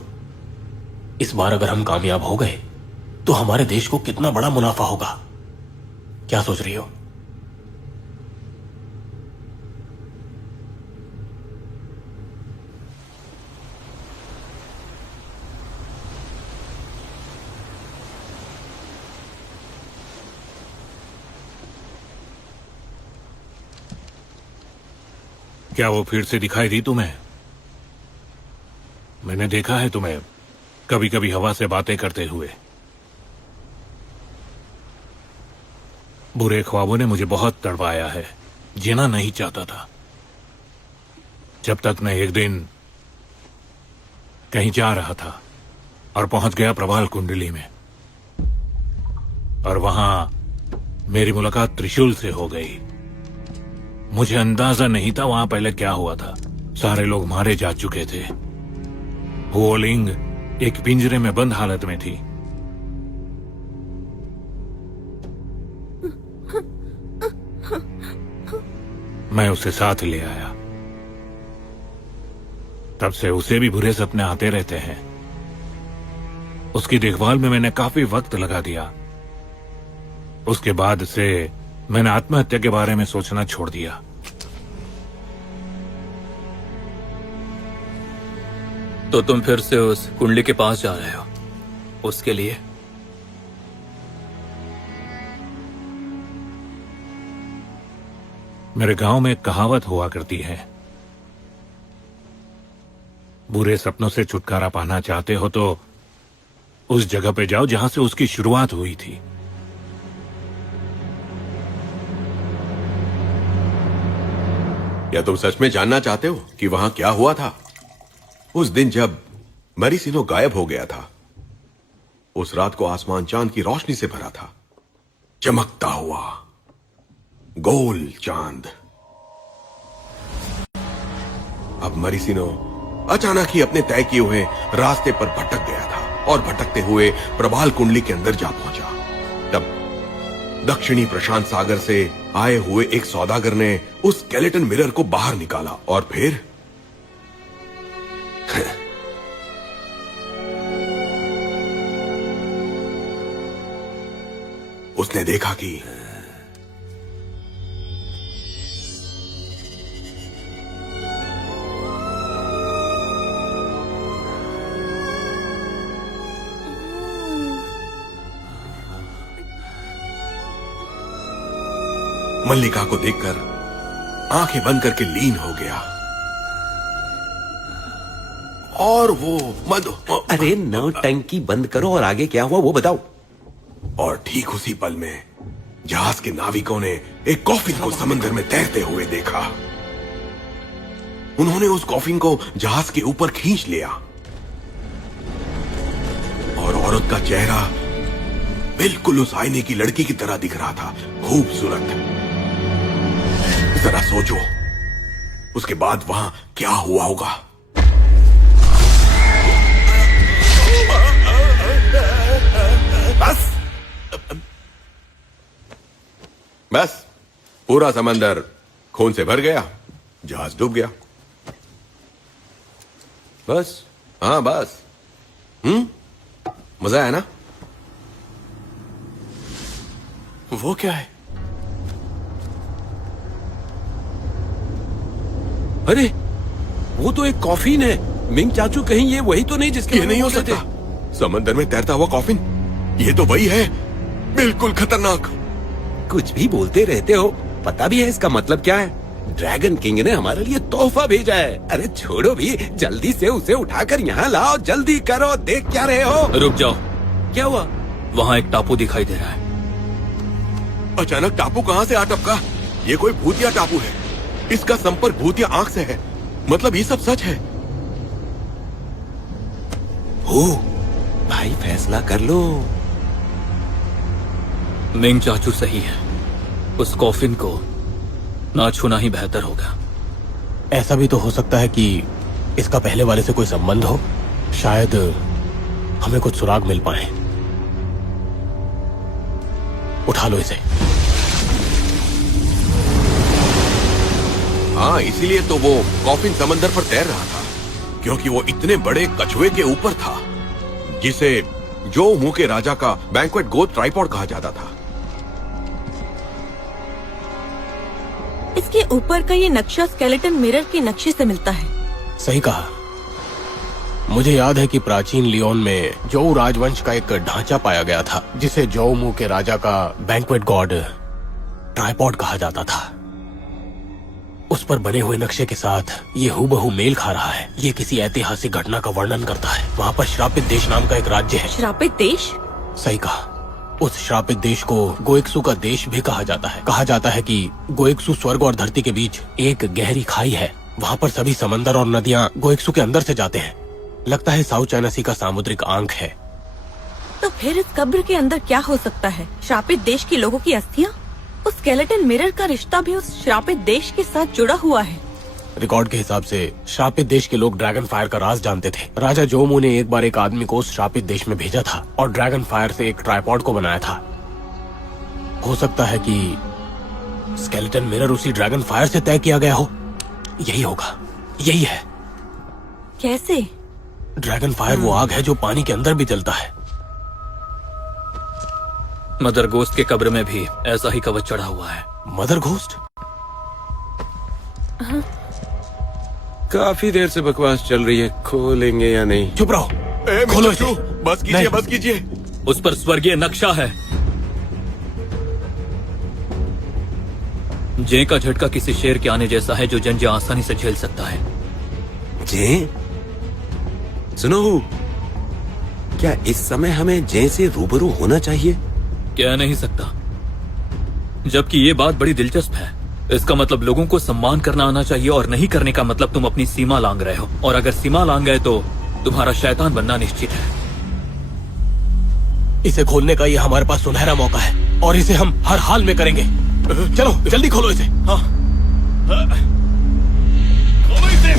इस बार अगर हम कामयाब हो गए तो हमारे देश को कितना बड़ा मुनाफा होगा। क्या सोच रही हो? क्या वो फिर से दिखाई दी तुम्हें? मैंने देखा है तुम्हें कभी कभी हवा से बातें करते हुए। बुरे ख्वाबों ने मुझे बहुत तड़पाया है। जीना नहीं चाहता था, जब तक मैं एक दिन कहीं जा रहा था और पहुंच गया प्रवाल कुंडली में। और वहां मेरी मुलाकात त्रिशूल से हो गई। मुझे अंदाजा नहीं था वहां पहले क्या हुआ था। सारे लोग मारे जा चुके थे। वो लिंग एक पिंजरे में बंद हालत में थी। मैं उसे साथ ले आया। तब से उसे भी बुरे सपने आते रहते हैं। उसकी देखभाल में मैंने काफी वक्त लगा दिया। उसके बाद से मैंने आत्महत्या के बारे में सोचना छोड़ दिया। तो तुम फिर से उस कुंडली के पास जा रहे हो उसके लिए? मेरे गांव में एक कहावत हुआ करती है, बुरे सपनों से छुटकारा पाना चाहते हो तो उस जगह पे जाओ जहां से उसकी शुरुआत हुई थी। क्या तुम सच में जानना चाहते हो कि वहां क्या हुआ था? उस दिन जब मैरिसिनो गायब हो गया था, उस रात को आसमान चांद की रोशनी से भरा था। चमकता हुआ गोल चांद। अब मैरिसिनो अचानक ही अपने तय किए हुए रास्ते पर भटक गया था और भटकते हुए प्रबाल कुंडली के अंदर जा पहुंचा। तब दक्षिणी प्रशांत सागर से आए हुए एक सौदागर ने उस स्केलेटन मिरर को बाहर निकाला और फिर उसने देखा कि मल्लिका को देखकर आंखें बंद करके लीन हो गया और वो अरे नौटंकी बंद करो और आगे क्या हुआ वो बताओ। और ठीक उसी पल में जहाज के नाविकों ने एक कॉफिन को समंदर में तैरते हुए देखा। उन्होंने उस कॉफिन को जहाज के ऊपर खींच लिया और औरत का चेहरा बिल्कुल उस आईने की लड़की की तरह दिख रहा था, खूबसूरत। जरा सोचो उसके बाद वहां क्या हुआ होगा। बस पूरा समंदर खून से भर गया, जहाज डूब गया। बस, हाँ बस। मजा आया ना? वो क्या है? अरे वो तो एक कॉफिन है। मिंग चाचू कहीं ये वही तो नहीं जिसके ये नहीं हो सकता। समंदर में तैरता हुआ कॉफिन, ये तो वही है। बिल्कुल खतरनाक। कुछ भी बोलते रहते हो, पता भी है इसका मतलब क्या है? ड्रैगन किंग ने हमारे लिए तोहफा भेजा है। अरे छोड़ो भी, जल्दी से उसे उठाकर यहाँ लाओ, जल्दी करो। देख क्या रहे हो? रुक जाओ। क्या हुआ? वहां एक टापू दिखाई दे रहा है। अचानक टापू कहां से आ टपका? ये कोई भूतिया टापू है। इसका संपर्क भूतिया आंख से है। मतलब ये सब सच है। हो भाई, फैसला कर लो। मिंग चाचू सही है। उस कॉफिन को ना छूना ही बेहतर होगा। ऐसा भी तो हो सकता है कि इसका पहले वाले से कोई संबंध हो। शायद हमें कुछ सुराग मिल पाए। उठा लो इसे। हाँ, इसीलिए तो वो कॉफिन समंदर पर तैर रहा था, क्योंकि वो इतने बड़े कछुए के ऊपर था जिसे जो मुंह के राजा का बैंक्वेट गोद ट्राइपॉड कहा जाता था। इसके ऊपर का ये नक्शा स्केलेटन मिरर के नक्शे से मिलता है। सही कहा। मुझे याद है कि प्राचीन लियोन में जोऊ राजवंश का एक ढांचा पाया गया था जिसे जोऊ मुंह के राजा का बैंक्वेट गॉड ट्राइपॉड कहा जाता था। उस पर बने हुए नक्शे के साथ ये हूबहू मेल खा रहा है। ये किसी ऐतिहासिक घटना का वर्णन करता है। वहाँ पर श्रापित देश नाम का एक राज्य है। श्रापित देश? सही कहा। उस श्रापित देश को गोएक्सू का देश भी कहा जाता है। कहा जाता है कि गोएक्सू स्वर्ग और धरती के बीच एक गहरी खाई है। वहाँ पर सभी समंदर और नदियाँ गोएक्सू के अंदर से जाते हैं। लगता है साउथ चाइना सी का सामुद्रिक आंक है। तो तो फिर इस कब्र के अंदर क्या हो सकता है? श्रापित देश के लोगों की अस्थियां? उस स्केलेटन मिरर का रिश्ता भी उस श्रापित देश के साथ जुड़ा हुआ है। रिकॉर्ड के हिसाब से श्रापित देश के लोग ड्रैगन फायर का राज जानते थे। राजा जोमू ने एक बार एक आदमी को उस श्रापित देश में भेजा था और ड्रैगन फायर से एक ट्राइपॉड को बनाया था। हो सकता है कि स्केलेटन मिरर उसी ड्रैगन फायर से तय किया गया हो। यही होगा, यही है। कैसे? ड्रैगन फायर वो आग है जो पानी के अंदर भी जलता है। मदर गोस्ट के कब्र में भी ऐसा ही कवच चढ़ा हुआ है। Mother ghost? काफी देर से बकवास चल रही है, खोलेंगे या नहीं? चुप रहो, खोलो इसे। बस कीजिए, नहीं। बस कीजिए। उस पर स्वर्गीय नक्शा है। जे का झटका किसी शेर के आने जैसा है जो जंजीर आसानी से झेल सकता है। जे? सुनो, क्या इस समय हमें जे से रूबरू होना चाहिए? कह नहीं सकता, जबकि ये बात बड़ी दिलचस्प है। इसका मतलब लोगों को सम्मान करना आना चाहिए और नहीं करने का मतलब तुम अपनी सीमा लांघ रहे हो, और अगर सीमा लांघ गए तो तुम्हारा शैतान बनना निश्चित है। इसे खोलने का ये हमारे पास सुनहरा मौका है और इसे हम हर हाल में करेंगे। चलो जल्दी खोलो इसे। हाँ। खोलो इसे।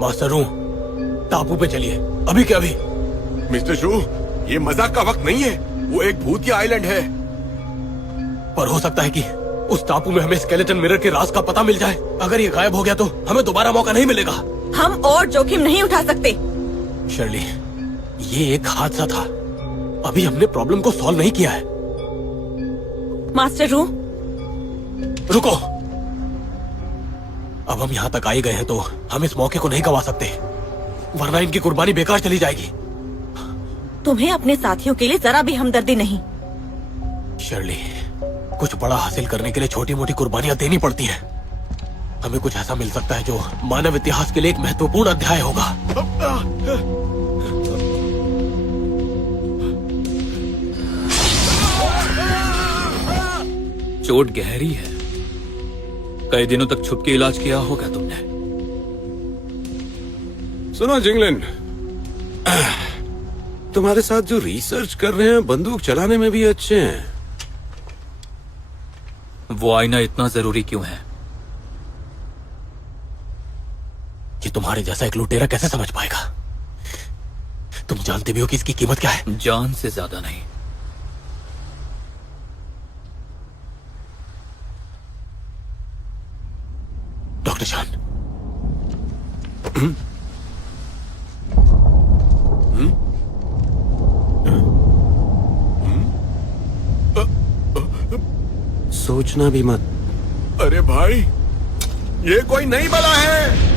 मास्टर रू, टापू पे चलिए अभी के अभी। मिस्टर शू, ये मजाक का वक्त नहीं है। वो एक भूत की आइलैंड है। पर हो सकता है कि उस टापू में हमें स्केलेटन मिरर के राज का पता मिल जाए। अगर ये गायब हो गया तो हमें दोबारा मौका नहीं मिलेगा। हम और जोखिम नहीं उठा सकते। शर्ली, ये एक हादसा था। अभी हमने प्रॉब्लम को सॉल्व नहीं किया है। मास्टर रू, रुको। अब हम यहाँ तक आ ही गए हैं तो हम इस मौके को नहीं गवा सकते, वरना इनकी कुर्बानी बेकार चली जाएगी। तुम्हें अपने साथियों के लिए जरा भी हमदर्दी नहीं। शर्ली, कुछ बड़ा हासिल करने के लिए छोटी मोटी कुर्बानियां देनी पड़ती हैं। हमें कुछ ऐसा मिल सकता है जो मानव इतिहास के लिए एक महत्वपूर्ण अध्याय होगा। चोट गहरी है। कई दिनों तक छुप के इलाज किया होगा तुमने। सुनो जिंगलन, तुम्हारे साथ जो रिसर्च कर रहे हैं बंदूक चलाने में भी अच्छे हैं। वो आईना इतना जरूरी क्यों है? कि तुम्हारे जैसा एक लुटेरा कैसे समझ पाएगा? तुम जानते भी हो कि इसकी कीमत क्या है। जान से ज्यादा नहीं। डॉक्टर शान, सोचना भी मत। अरे भाई, ये कोई नई बला है।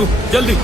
रघु जल्दी।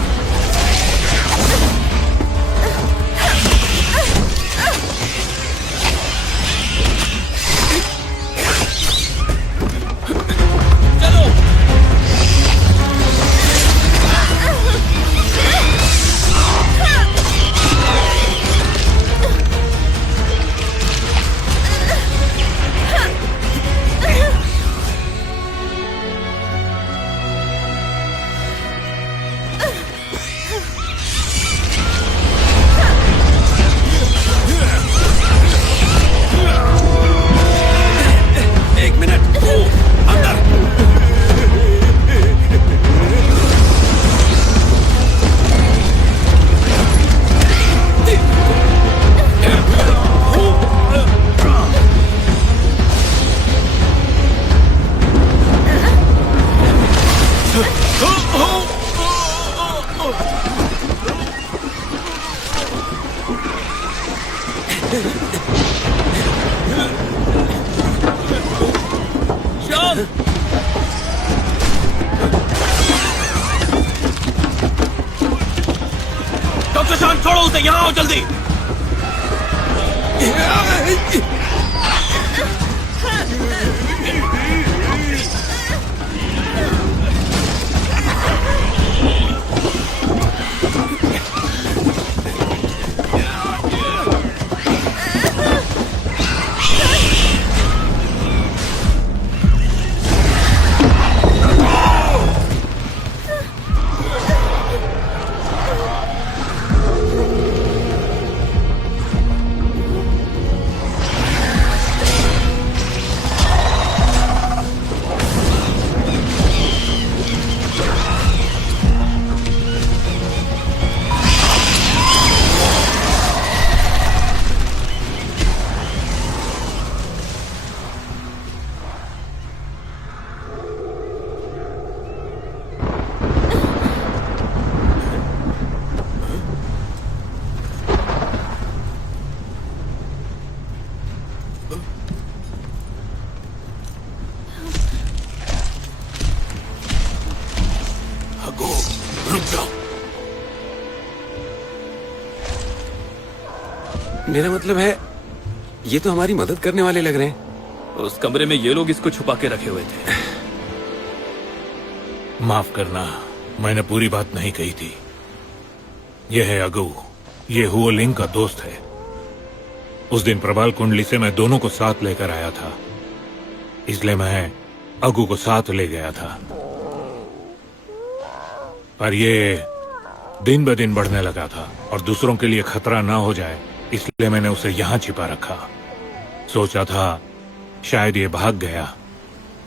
डॉक्टर शान, छोड़ो उसे, यहाँ आओ जल्दी। मेरा मतलब है, ये तो हमारी मदद करने वाले लग रहे हैं। उस कमरे में ये लोग इसको छुपा के रखे हुए थे। माफ करना, मैंने पूरी बात नहीं कही थी। यह है अगू, ये हुओ लिंग का दोस्त है। उस दिन प्रबाल कुंडली से मैं दोनों को साथ लेकर आया था, इसलिए मैं अगू को साथ ले गया था। पर ये दिन ब दिन बढ़ने लगा था और दूसरों के लिए खतरा ना हो जाए, इसलिए मैंने उसे यहां छिपा रखा। सोचा था शायद ये भाग गया,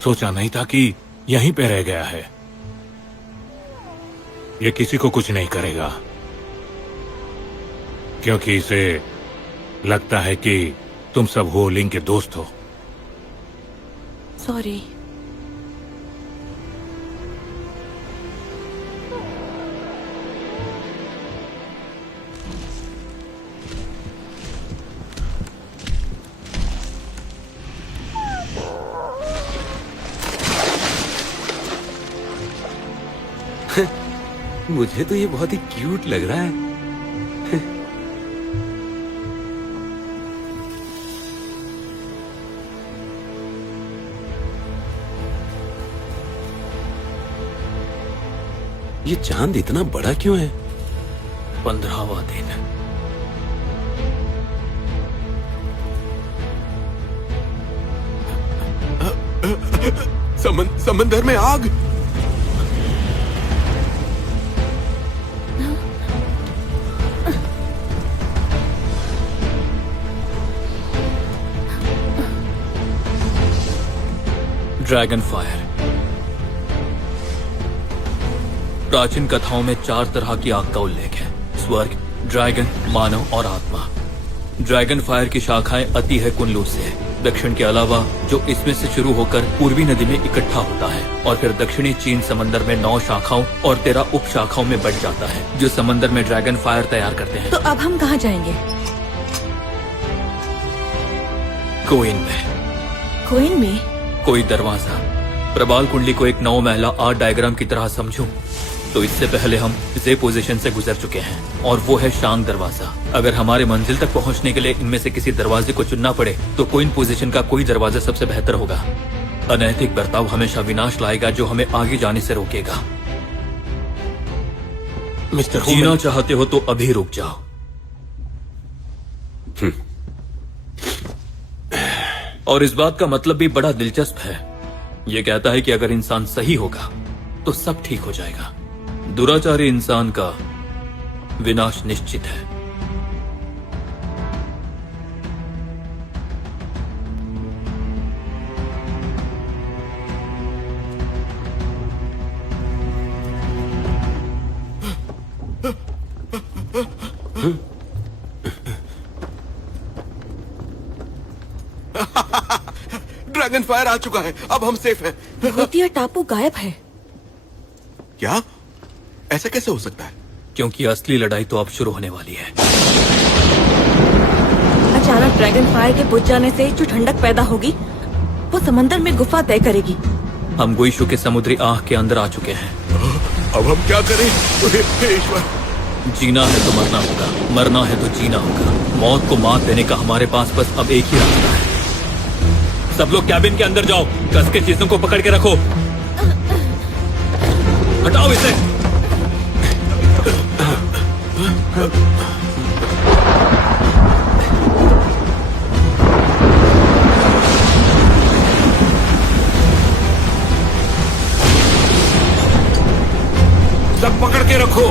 सोचा नहीं था कि यहीं पे रह गया है। ये किसी को कुछ नहीं करेगा, क्योंकि इसे लगता है कि तुम सब हुओ लिंग के दोस्त हो। सॉरी। मुझे तो ये बहुत ही क्यूट लग रहा है। ये चांद इतना बड़ा क्यों है? 15वां दिन। समंदर में आग। Dragon fire. प्राचीन कथाओं में 4 तरह की आग का उल्लेख है: स्वर्ग, ड्रैगन, मानव और आत्मा। ड्रैगन फायर की शाखाएं अति है कुनलू से दक्षिण के अलावा, जो इसमें से शुरू होकर पूर्वी नदी में इकट्ठा होता है और फिर दक्षिणी चीन समंदर में 9 शाखाओं और 13 उप शाखाओं में बढ़ जाता है, जो समंदर में ड्रैगन फायर तैयार करते हैं। तो अब हम कहाँ जाएंगे? कोइन में। कोइन में? कोई दरवाजा। प्रबाल कुंडली को एक 9 महला आर्ट डायग्राम की तरह समझूं तो इससे पहले हम जे पोजीशन से गुजर चुके हैं और वो है शांग दरवाजा। अगर हमारे मंजिल तक पहुंचने के लिए इनमें से किसी दरवाजे को चुनना पड़े तो क्वीन पोजीशन का कोई दरवाजा सबसे बेहतर होगा। अनैतिक बर्ताव हमेशा विनाश लाएगा जो हमें आगे जाने से रोकेगा। मिस्टर जीना चाहते हो तो अभी रुक जाओ। और इस बात का मतलब भी बड़ा दिलचस्प है। यह कहता है कि अगर इंसान सही होगा तो सब ठीक हो जाएगा। दुराचारी इंसान का विनाश निश्चित है। ड्रैगन फायर आ चुका है, अब हम सेफ हैं। भूतिया टापू गायब है। क्या? ऐसा कैसे हो सकता है? क्योंकि असली लड़ाई तो अब शुरू होने वाली है। अचानक ड्रैगन फायर के बुझ जाने से जो ठंडक पैदा होगी वो समंदर में गुफा तय करेगी। हम गुइशु के समुद्री आह के अंदर आ चुके हैं। अब हम क्या करें? हे ईश्वर! जीना है तो मरना होगा, मरना है तो जीना होगा। मौत को मात देने का हमारे पास बस अब एक ही रास्ता है। सब लोग कैबिन के अंदर जाओ, कस के चीजों को पकड़ के रखो। हटाओ इसे। सब पकड़ के रखो।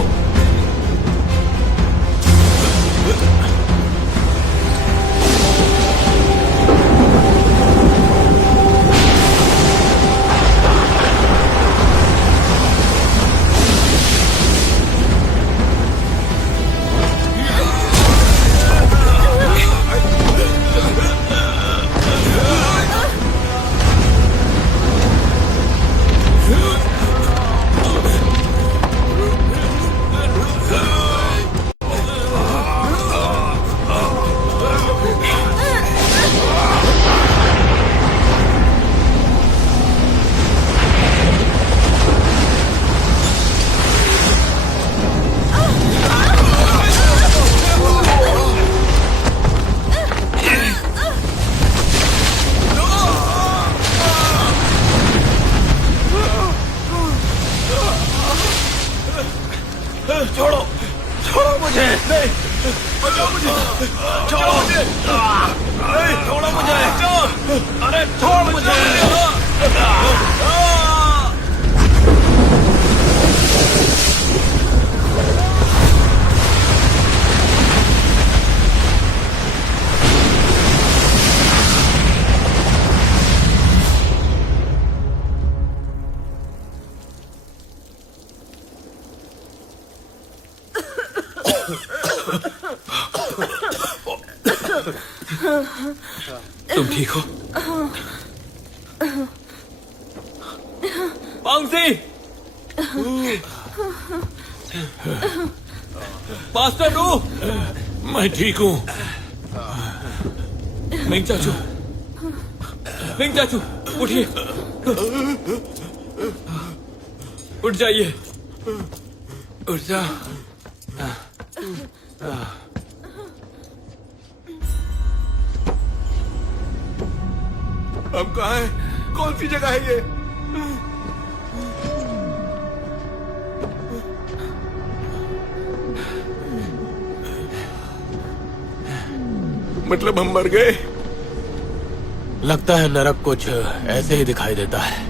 तुम ठीक हो? पांगजी! मास्टर रू! मैं ठीक हूँ। मिंग चाचू, मिंग चाचू, उठिए, उठ जाइए, उठ जा। हम कहाँ हैं? कौन सी जगह है ये? मतलब हम मर गए? लगता है नरक कुछ ऐसे ही दिखाई देता है।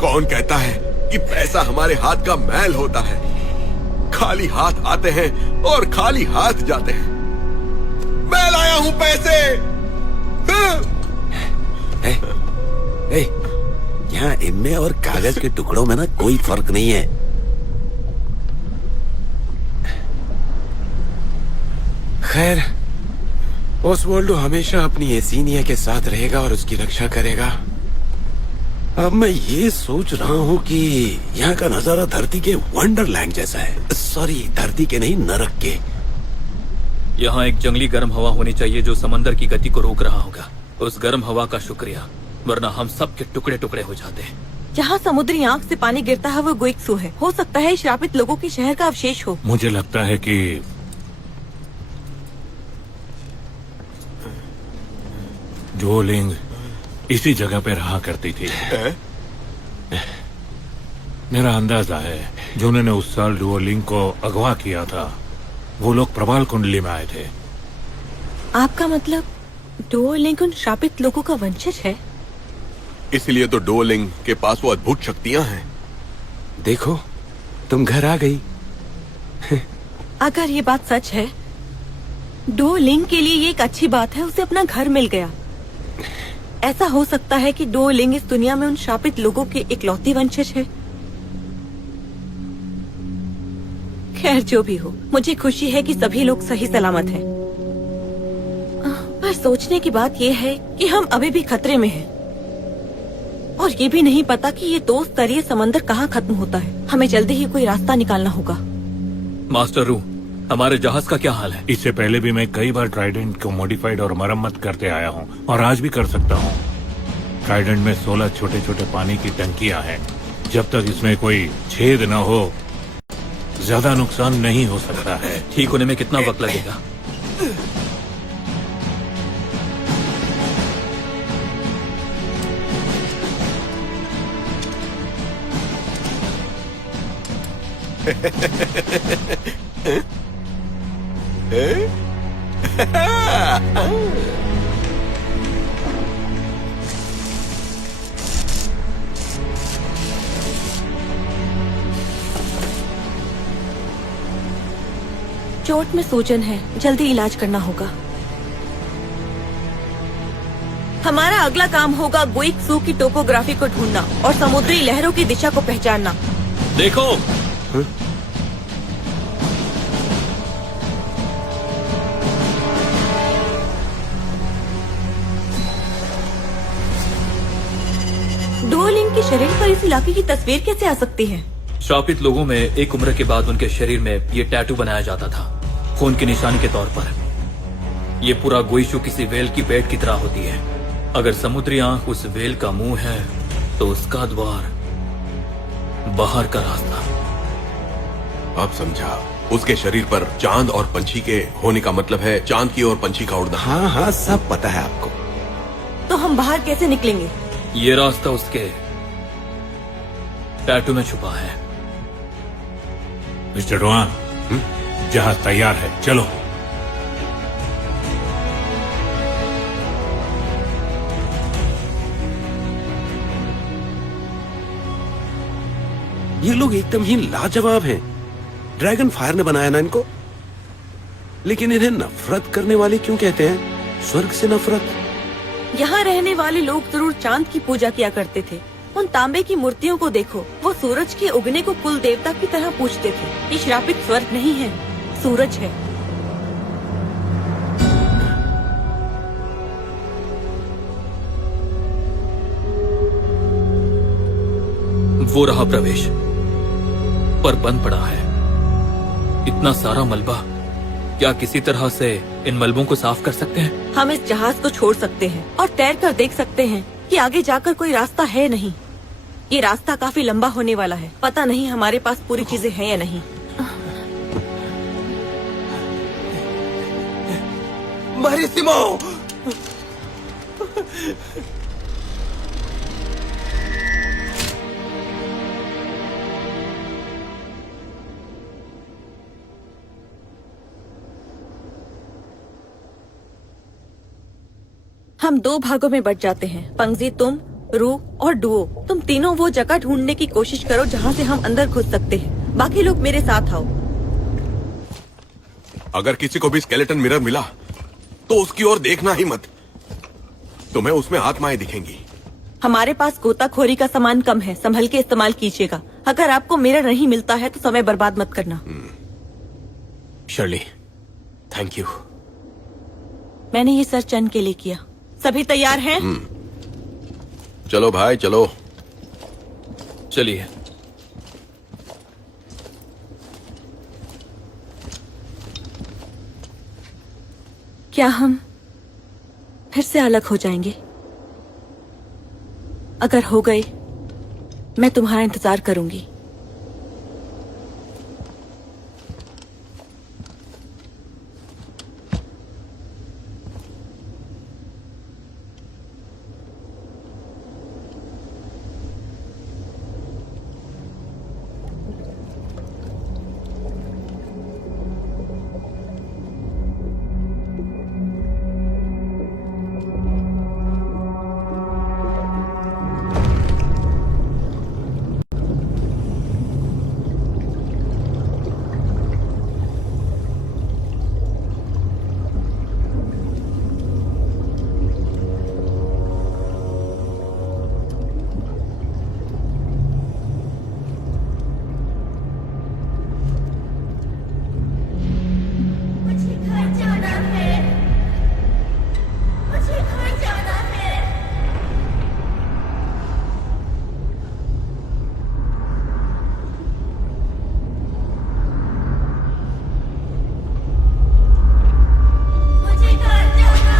कौन कहता है कि पैसा हमारे हाथ का मैल होता है? खाली हाथ आते हैं और खाली हाथ जाते हैं। मैं लाया हूं पैसे। यहाँ इनमें और कागज के टुकड़ों में ना कोई फर्क नहीं है। खैर, ओसवाल्डो हमेशा अपनी एसीनिया के साथ रहेगा और उसकी रक्षा करेगा। अब मैं ये सोच रहा हूँ कि यहाँ का नजारा धरती के वंडरलैंड जैसा है। सॉरी, धरती के नहीं, नरक के। यहाँ एक जंगली गर्म हवा होनी चाहिए जो समंदर की गति को रोक रहा होगा। उस गर्म हवा का शुक्रिया, वरना हम सब के टुकड़े टुकड़े हो जाते। जहाँ समुद्री आंख से पानी गिरता है वो गुइक्सू है। हो सकता है श्रापित लोगों के शहर का अवशेष हो। मुझे लगता है कि डुओलिंग इसी जगह पे रहा करती थी। मेरा अंदाजा है जो उन्होंने उस साल डुओलिंग को अगवा किया था वो लोग प्रबाल कुंडली में आए थे। आपका मतलब डुओलिंग उन श्रापित लोगों का वंशज है? इसलिए तो डुओलिंग के पास वो अद्भुत शक्तियां हैं। देखो, तुम घर आ गई। अगर ये बात सच है, डुओलिंग के लिए ये एक अच्छी बात है, उसे अपना घर मिल गया। ऐसा हो सकता है कि डुओलिंग इस दुनिया में उन श्रापित लोगों के इकलौती वंशज है। खैर जो भी हो, मुझे खुशी है कि सभी लोग सही सलामत हैं। पर सोचने की बात यह है कि हम अभी भी खतरे में हैं। और ये भी नहीं पता कि ये 2 स्तरीय समंदर कहाँ खत्म होता है। हमें जल्दी ही कोई रास्ता निकालना होगा। मास्टर रू, हमारे जहाज का क्या हाल है? इससे पहले भी मैं कई बार ट्राइडेंट को मॉडिफाइड और मरम्मत करते आया हूँ और आज भी कर सकता हूँ। ट्राइडेंट में 16 छोटे छोटे पानी की टंकियां हैं। जब तक इसमें कोई छेद न हो ज्यादा नुकसान नहीं हो सकता है। ठीक होने में कितना वक्त लगेगा? चोट में सूजन है, जल्दी इलाज करना होगा। हमारा अगला काम होगा गुइक्सू की टोपोग्राफी को ढूंढना और समुद्री लहरों की दिशा को पहचानना। देखो, डुओलिंग के शरीर पर इस इलाके की तस्वीर कैसे आ सकती है? श्रापित लोगों में एक उम्र के बाद उनके शरीर में ये टैटू बनाया जाता था, खून की निशानी के तौर पर। ये पूरा गुइशू किसी वेल की पेट की तरह होती है। अगर समुद्री आंख उस वेल का मुंह है तो उसका द्वार बाहर का रास्ता। अब समझा। उसके शरीर पर चांद और पंछी के होने का मतलब है चांद की ओर पंछी का उड़ना। हाँ हाँ, सब पता है आपको। तो हम बाहर कैसे निकलेंगे? ये रास्ता उसके टैटू में छुपा है। मिस्टर डुआन, जहाज तैयार है, चलो। ये लोग एकदम ही लाजवाब हैं। ड्रैगन फायर ने बनाया ना इनको। लेकिन इन्हें नफरत करने वाले क्यों कहते हैं? स्वर्ग से नफरत। यहाँ रहने वाले लोग जरूर चांद की पूजा किया करते थे। उन तांबे की मूर्तियों को देखो, वो सूरज के उगने को कुल देवता की तरह पूजते थे। ये श्रापित स्वर्ग नहीं है, सूरज है। वो रहा प्रवेश, पर बंद पड़ा है। इतना सारा मलबा, क्या किसी तरह से इन मलबों को साफ कर सकते हैं? हम इस जहाज को छोड़ सकते हैं और तैर कर देख सकते हैं कि आगे जाकर कोई रास्ता है नहीं। ये रास्ता काफी लंबा होने वाला है। पता नहीं हमारे पास पूरी चीजें हैं या नहीं। मारिसिमो! हम 2 भागों में बट जाते हैं। पंगजी, तुम, रू और डुओ, तुम तीनों वो जगह ढूंढने की कोशिश करो जहाँ से हम अंदर घुस सकते हैं। बाकी लोग मेरे साथ आओ। अगर किसी को भी स्केलेटन मिरर मिला तो उसकी ओर देखना ही मत। तुम्हें उसमें आत्माएं दिखेंगी। हमारे पास गोताखोरी का सामान कम है, संभल के इस्तेमाल कीजिएगा। अगर आपको मिरर नहीं मिलता है तो समय बर्बाद मत करना। Shirley, thank you. मैंने ये सर चंद के लिए किया। सभी तैयार हैं? चलो भाई चलो। चलिए। क्या हम फिर से अलग हो जाएंगे? अगर हो गए, मैं तुम्हारा इंतजार करूंगी। मुझे घर जाना है। मुझे घर जाना है। मुझे घर जाना है।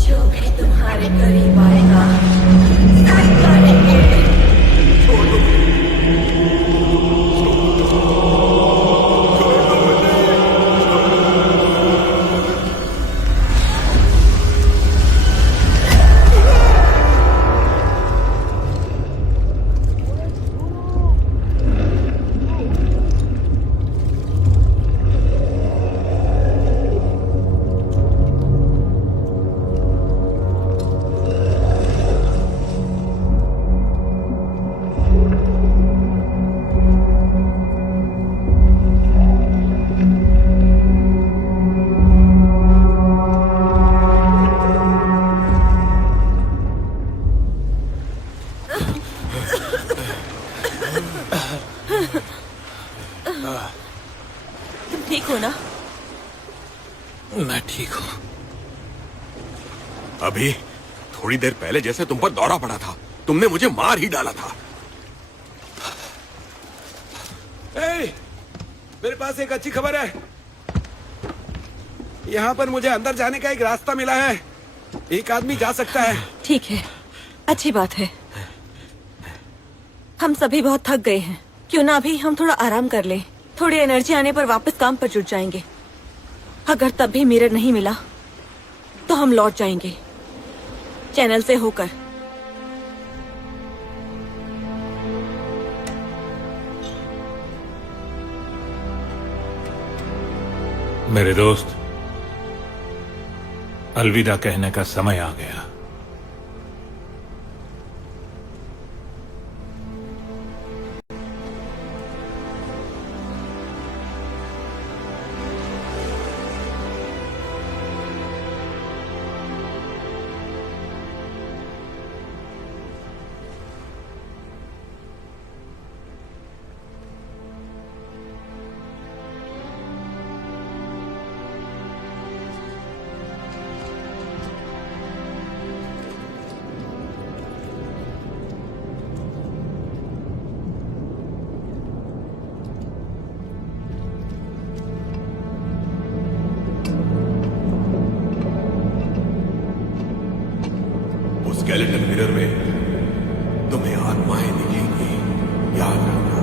जो भी तुम्हारे करीब आएगा, साइड वाले को तुम ठीक हो ना? मैं ठीक हूँ। अभी थोड़ी देर पहले जैसे तुम पर दौरा पड़ा था, तुमने मुझे मार ही डाला था। मेरे पास एक अच्छी खबर है। यहाँ पर मुझे अंदर जाने का एक रास्ता मिला है। एक आदमी जा सकता है। ठीक है, अच्छी बात है। हम सभी बहुत थक गए हैं। क्यों ना अभी हम थोड़ा आराम कर लें। थोड़ी एनर्जी आने पर वापस काम पर जुट जाएंगे। अगर तब भी मिरर नहीं मिला तो हम लौट जाएंगे चैनल से होकर। मेरे दोस्त, अलविदा कहने का समय आ गया। स्केलेटन मिरर में तुम्हें आत्माएं दिखेंगी, याद रखना।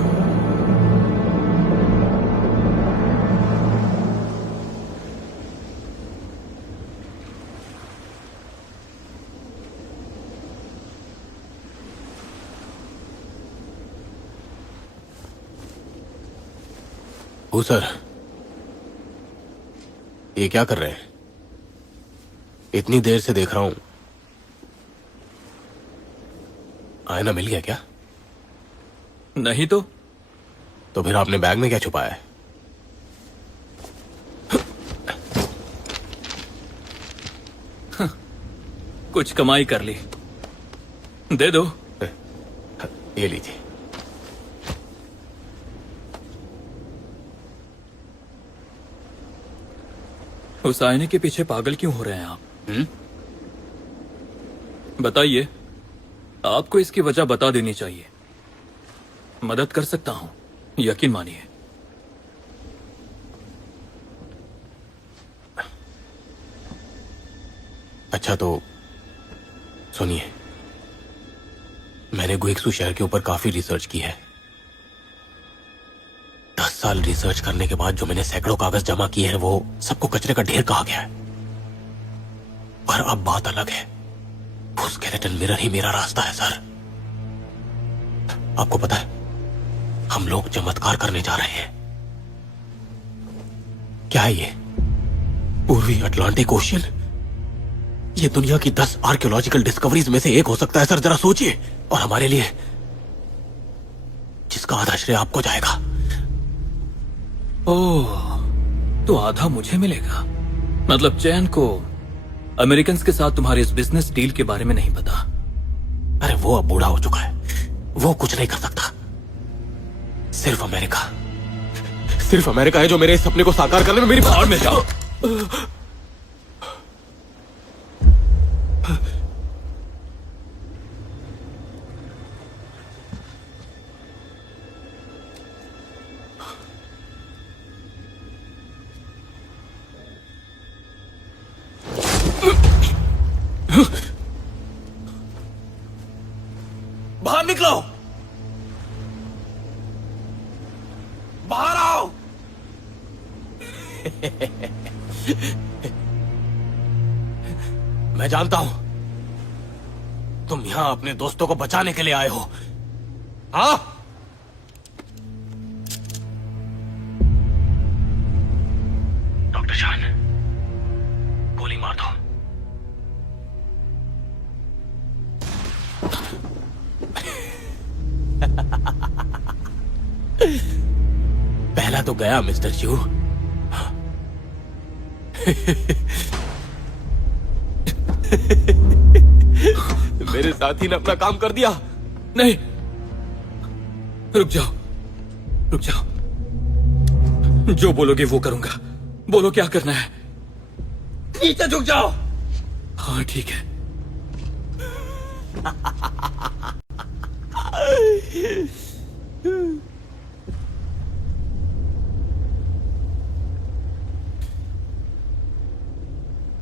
ओ सर, ये क्या कर रहे हैं? इतनी देर से देख रहा हूं। आईना मिल गया क्या? नहीं तो फिर आपने बैग में क्या छुपाया है? कुछ कमाई कर ली, दे दो। ये लीजिए। उस आईने के पीछे पागल क्यों हो रहे हैं आप? बताइए, आपको इसकी वजह बता देनी चाहिए। मदद कर सकता हूं, यकीन मानिए। अच्छा तो सुनिए, मैंने गुइक्सू शहर के ऊपर काफी रिसर्च की है। 10 साल रिसर्च करने के बाद जो मैंने सैकड़ों कागज जमा किए हैं वो सबको कचरे का ढेर कहा गया है। पर अब बात अलग है। वो स्केलेटन मिरर ही मेरा रास्ता है सर। आपको पता है, हम लोग चमत्कार करने जा रहे हैं। क्या है ये? पूर्वी अटलांटिक ओशियन? ये दुनिया की 10 आर्कियोलॉजिकल डिस्कवरीज में से एक हो सकता है सर, जरा सोचिए। और हमारे लिए जिसका आधा श्रेय आपको जाएगा। ओह, तो आधा मुझे मिलेगा। मतलब चैन को अमेरिकन के साथ तुम्हारे इस बिजनेस डील के बारे में नहीं पता। अरे वो अब बूढ़ा हो चुका है, वो कुछ नहीं कर सकता। सिर्फ अमेरिका है जो मेरे इस सपने को साकार करने में मेरी बाहर में जाओ। बाहर निकलो, बाहर आओ। मैं जानता हूं तुम यहां अपने दोस्तों को बचाने के लिए आए हो। हाँ, डॉक्टर शान, गोली मार दो। पहला तो गया मिस्टर शू। मेरे साथी ने अपना काम कर दिया। नहीं, रुक जाओ, रुक जाओ। जो बोलोगे वो करूंगा। बोलो क्या करना है। नीचे झुक जाओ। हाँ ठीक है।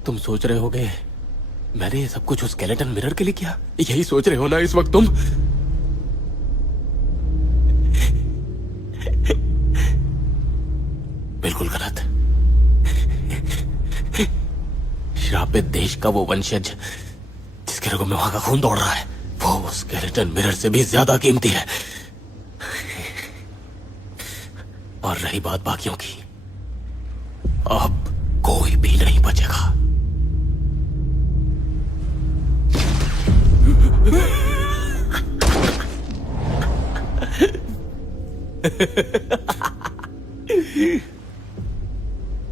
तुम सोच रहे होगे मैंने ये सब कुछ उस स्केलेटन मिरर के लिए किया? यही सोच रहे हो ना इस वक्त तुम? बिल्कुल गलत। श्रापित देश का वो वंशज जिसके रगों में वहां का खून दौड़ रहा है, वो स्केलेटन मिरर से भी ज्यादा कीमती है। और रही बात बाकियों की, अब कोई भी नहीं बचेगा।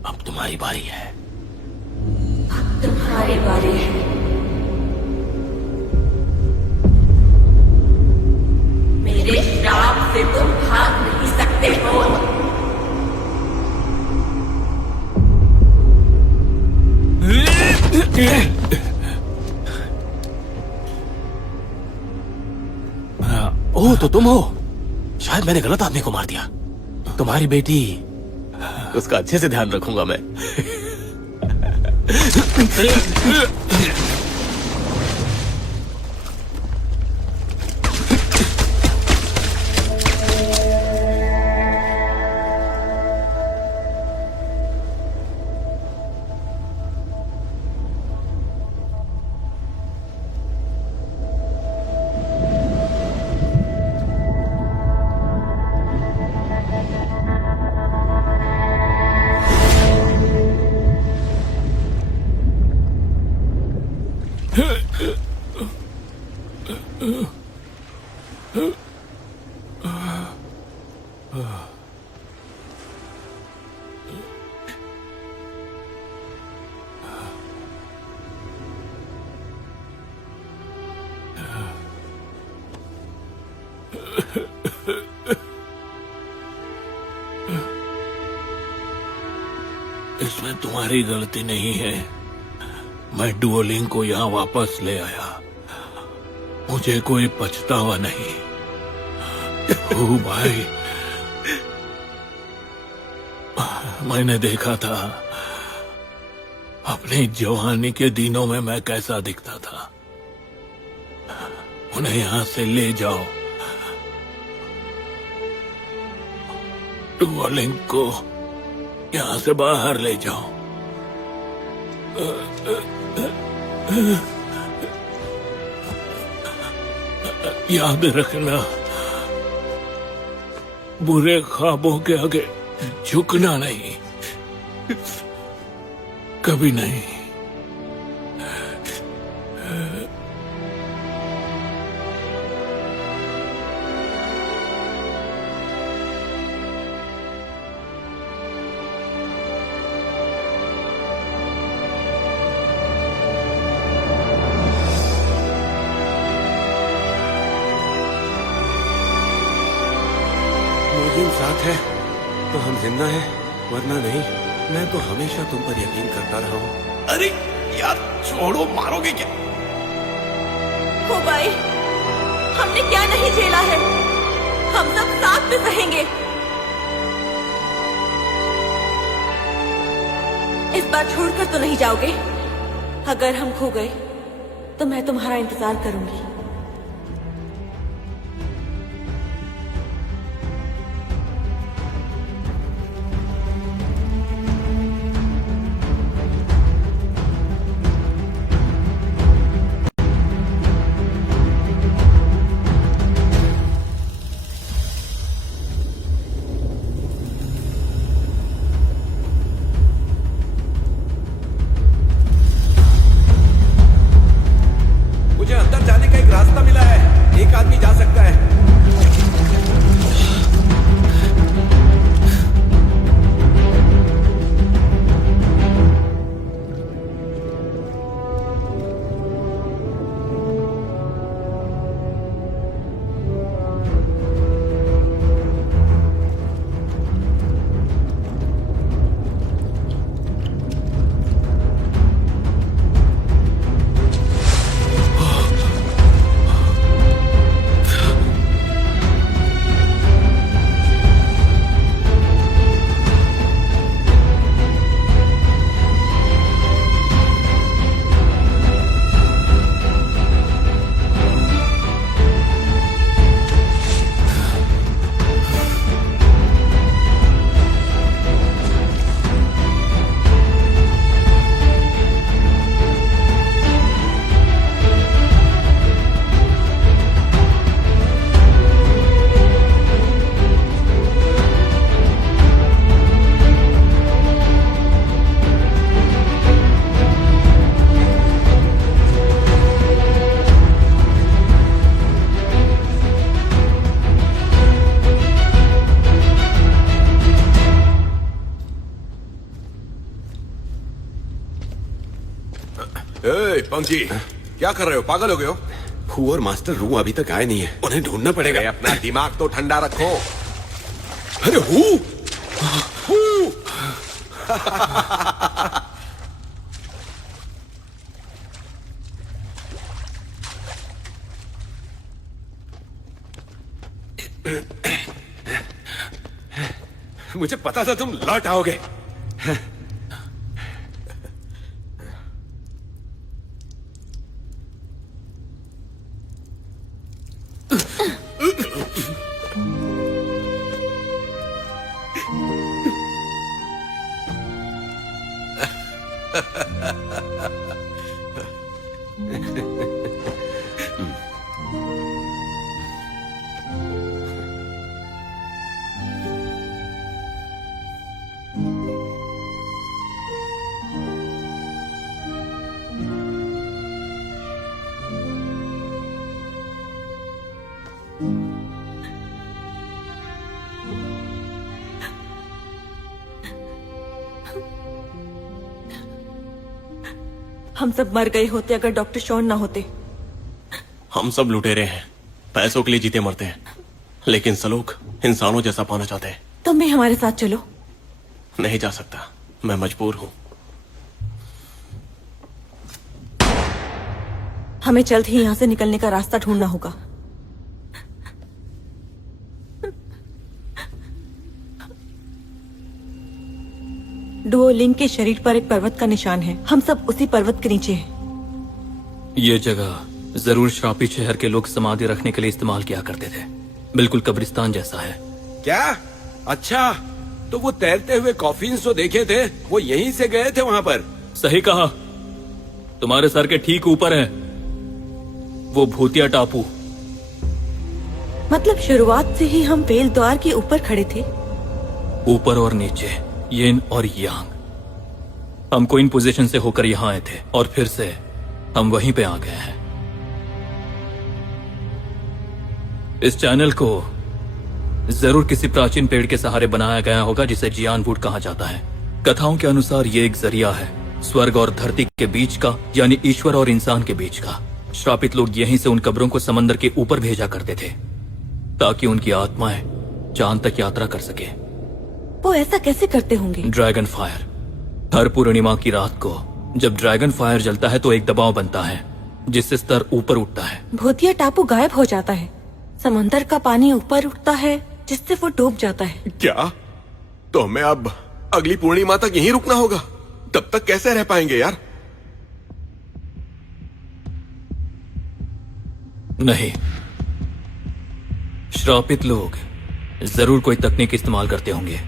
अब तुम्हारी बारी है। तुम्हारी बारी है। मेरे श्राप से तुम भाग नहीं सकते हो। ओह, तो तुम हो। शायद मैंने गलत आदमी को मार दिया। तुम्हारी बेटी, उसका अच्छे से ध्यान रखूंगा मैं। इसमें तुम्हारी गलती नहीं है। मैं डुओलिंग को यहाँ वापस ले आया। मुझे कोई पछतावा नहीं। ओ भाई, मैंने देखा था अपनी जवानी के दिनों में मैं कैसा दिखता था। उन्हें यहाँ से ले जाओ। डुओलिंग को यहाँ से बाहर ले जाओ। याद रखना, बुरे ख्वाबों के आगे झुकना नहीं, कभी नहीं। मोजिन साथ है तो हम जिंदा हैं, वरना नहीं। मैं तो हमेशा तुम पर यकीन करता रहा हूँ। अरे यार छोड़ो, मारोगे क्या? भाई, हमने क्या नहीं झेला है। हम सब साथ में रहेंगे। इस बार छोड़कर तो नहीं जाओगे? अगर हम खो गए तो मैं तुम्हारा इंतजार करूंगी। मुझे अंदर जाने का एक रास्ता मिला है। एक आदमी जा सकता है। पंखी, क्या कर रहे हो? पागल हो गए हो? हु और मास्टर रू अभी तक आए नहीं है, उन्हें ढूंढना पड़ेगा। अरे अपना दिमाग तो ठंडा रखो। अरे हु मुझे पता था तुम लौट आओगे। हम सब मर गए होते अगर डॉक्टर शॉन ना होते। हम सब लुटेरे हैं, पैसों के लिए जीते मरते हैं, लेकिन सलूक इंसानों जैसा पाना चाहते हैं। तुम भी हमारे साथ चलो। नहीं जा सकता, मैं मजबूर हूं। हमें जल्द ही यहाँ से निकलने का रास्ता ढूंढना होगा। डुओलिंग के शरीर पर एक पर्वत का निशान है। हम सब उसी पर्वत के नीचे हैं। ये जगह जरूर श्रापित शहर के लोग समाधि रखने के लिए इस्तेमाल किया करते थे। बिल्कुल कब्रिस्तान जैसा है। क्या? अच्छा, तो वो तैरते हुए कॉफिन्स जो देखे थे वो यहीं से गए थे वहां पर? सही कहा, तुम्हारे सर के ठीक ऊपर है वो भूतिया टापू। मतलब शुरुआत से ही हम वेल द्वार के ऊपर खड़े थे। ऊपर और नीचे, यिन और यांग। हमको इन पोजीशन से होकर यहां आए थे और फिर से हम वहीं पे आ गए हैं। इस चैनल को जरूर किसी प्राचीन पेड़ के सहारे बनाया गया होगा जिसे जियान वुड कहा जाता है। कथाओं के अनुसार ये एक जरिया है स्वर्ग और धरती के बीच का, यानी ईश्वर और इंसान के बीच का। श्रापित लोग यहीं से उन कब्रों को समंदर के ऊपर भेजा करते थे ताकि उनकी आत्माएं चांद तक यात्रा कर सके। वो ऐसा कैसे करते होंगे? Dragon fire. हर पूर्णिमा की रात को जब ड्रैगन फायर जलता है तो एक दबाव बनता है जिससे स्तर ऊपर उठता है। भूतिया टापू गायब हो जाता है, समंदर का पानी ऊपर उठता है जिससे वो डूब जाता है। क्या? तो हमें अब अगली पूर्णिमा तक यहीं रुकना होगा? तब तक कैसे रह पाएंगे यार? नहीं, श्रापित लोग जरूर कोई तकनीक इस्तेमाल करते होंगे।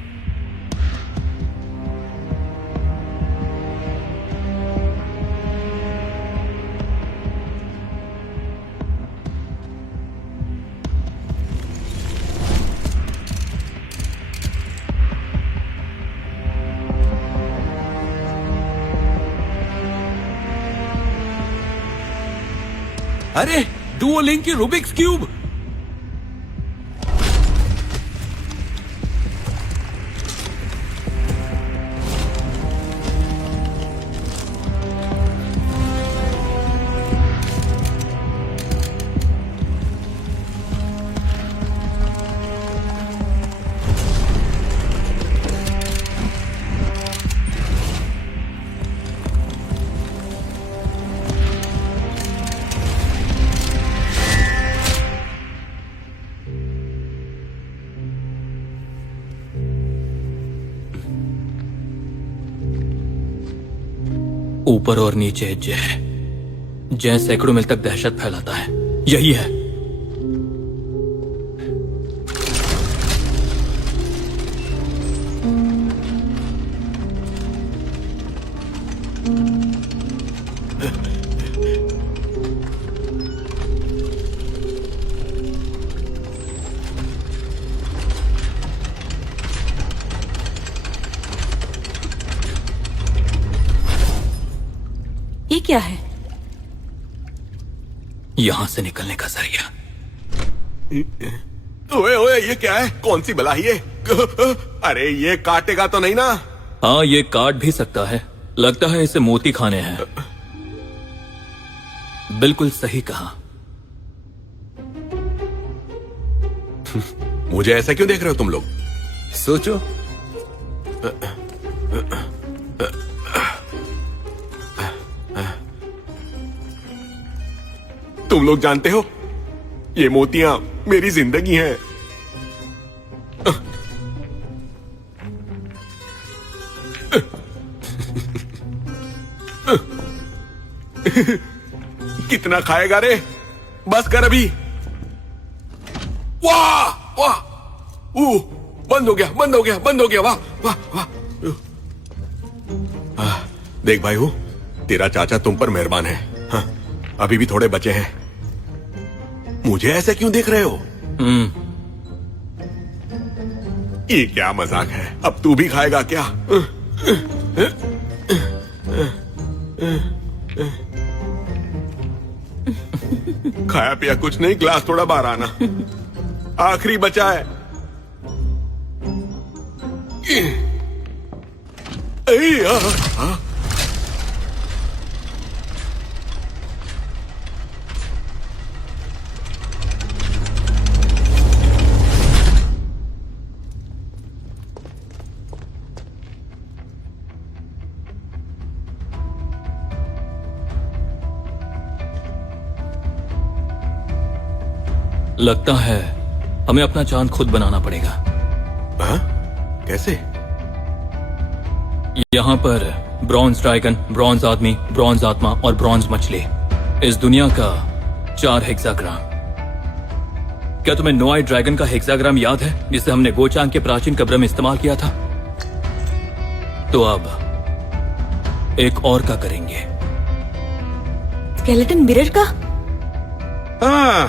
अरे, डुओलिंग की रूबिक्स क्यूब! ऊपर और नीचे जय सैकड़ों मील तक दहशत फैलाता है। यही है। ये क्या है? यहां से निकलने का जरिया। ओए ओए, ये क्या है? कौन सी बला ये? अरे ये काटेगा तो नहीं ना? हाँ, ये काट भी सकता है। लगता है इसे मोती खाने हैं। बिल्कुल सही कहा। मुझे ऐसा क्यों देख रहे हो तुम लोग? सोचो, तुम लोग जानते हो ये मोतियां मेरी जिंदगी हैं। कितना खाएगा रे? बस कर अभी। वाह वाह, बंद हो गया, बंद हो गया, बंद हो गया। वाह वाह वाह। देख भाई हूं, तेरा चाचा तुम पर मेहरबान है। हाँ, अभी भी थोड़े बचे हैं। मुझे ऐसे क्यों देख रहे हो? ये क्या मजाक है? अब तू भी खाएगा क्या? खाया पिया कुछ नहीं, ग्लास थोड़ा बाहर आना। आखिरी बचा है। लगता है हमें अपना चांद खुद बनाना पड़ेगा। हाँ? कैसे? यहाँ पर ब्रॉन्ज ड्रैगन, ब्रॉन्ज आदमी, ब्रॉन्ज आत्मा और ब्रॉन्ज मछली, इस दुनिया का 4 हेक्साग्राम। क्या तुम्हें नोआई ड्रैगन का हेक्साग्राम याद है, जिसे हमने गोचांग के प्राचीन कब्र में इस्तेमाल किया था? तो अब एक और का करेंगे। स्केलेटन मिरर का? हाँ,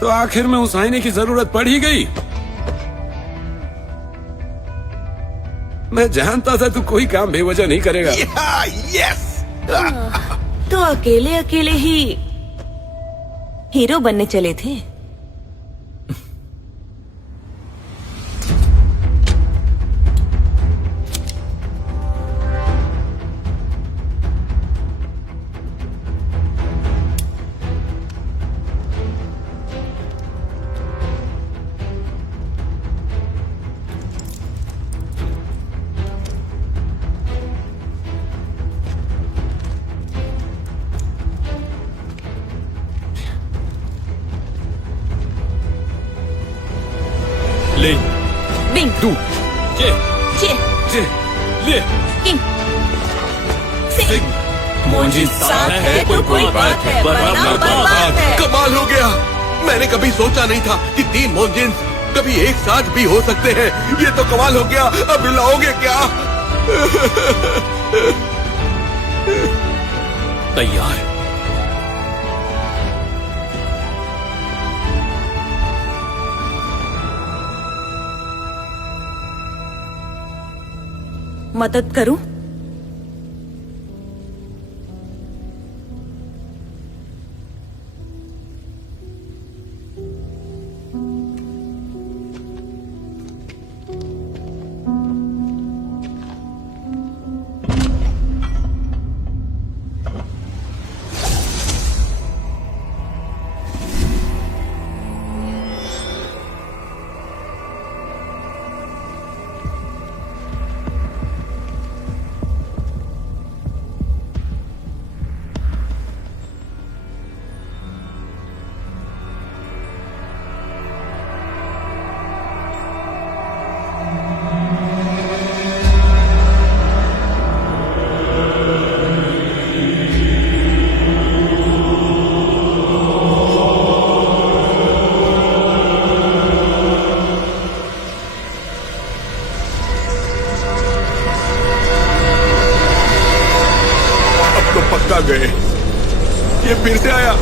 तो आखिर में उस आईने की जरूरत पड़ ही गई। मैं जानता था तू कोई काम बेवजह नहीं करेगा। यस। तो अकेले अकेले ही हीरो बनने चले थे। ले बिंग, डू जे जे, जे ले किंग, सिंग। मोंजी साथ है तो कोई बात है, वरना बर्बाद है। कमाल हो गया। मैंने कभी सोचा नहीं था कि 3 मोंजिन्स कभी एक साथ भी हो सकते हैं। ये तो कमाल हो गया। अब रुलाओगे क्या? तैयार। मदद करूं? पक्का गए। ये फिर से आया।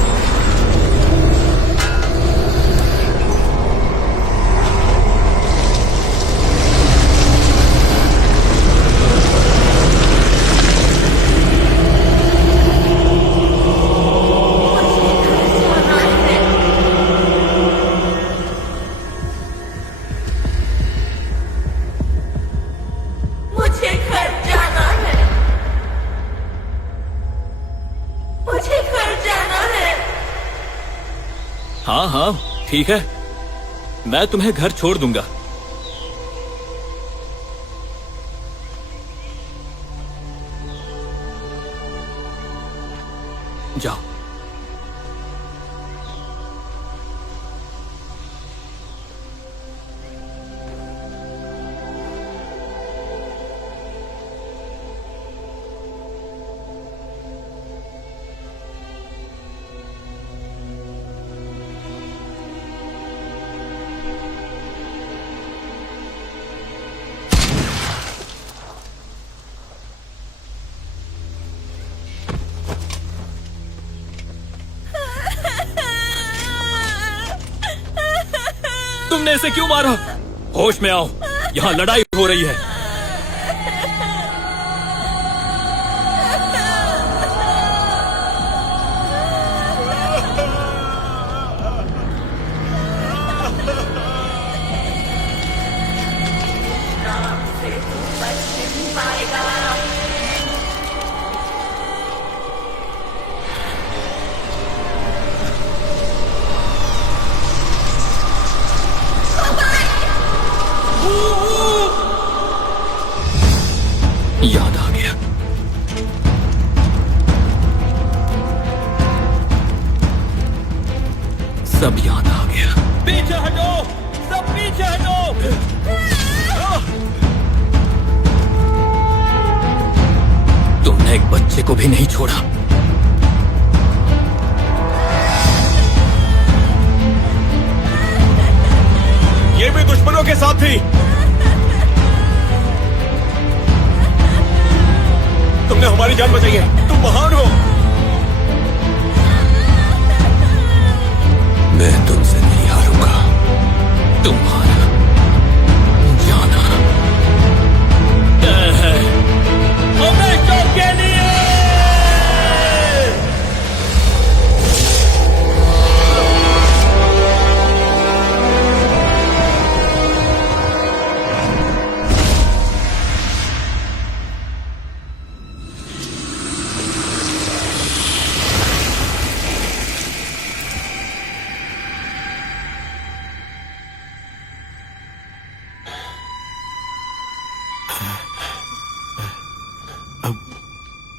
मुझे घर जाना है, मुझे घर जाना है। हाँ हाँ ठीक है, मैं तुम्हें घर छोड़ दूंगा। जाओ। तुमने इसे क्यों मारा? होश में आओ, यहाँ लड़ाई हो रही है। सब याद आ गया। पीछे हटो, सब पीछे हटो। तुमने एक बच्चे को भी नहीं छोड़ा। ये भी दुश्मनों के साथ थी। तुमने हमारी जान बचाई है, तुम महान हो। मैं तुमसे नहीं हारूंगा। तुम्हारा जाना तय है हमेशा के लिए।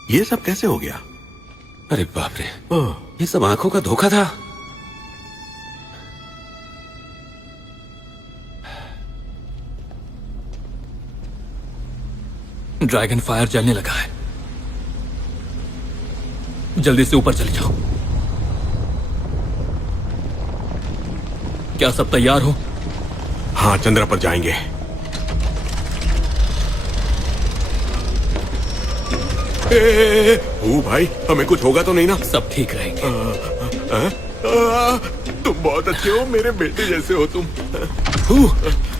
ये सब कैसे हो गया? अरे बाप रे, ये सब आंखों का धोखा था। ड्रैगन फायर जलने लगा है। जल्दी से ऊपर चले जाओ। क्या सब तैयार हो? हाँ, चंद्र पर जाएंगे। ओ भाई, हमें कुछ होगा तो नहीं ना? सब ठीक रहेंगे। तुम बहुत अच्छे हो, मेरे बेटे जैसे हो तुम।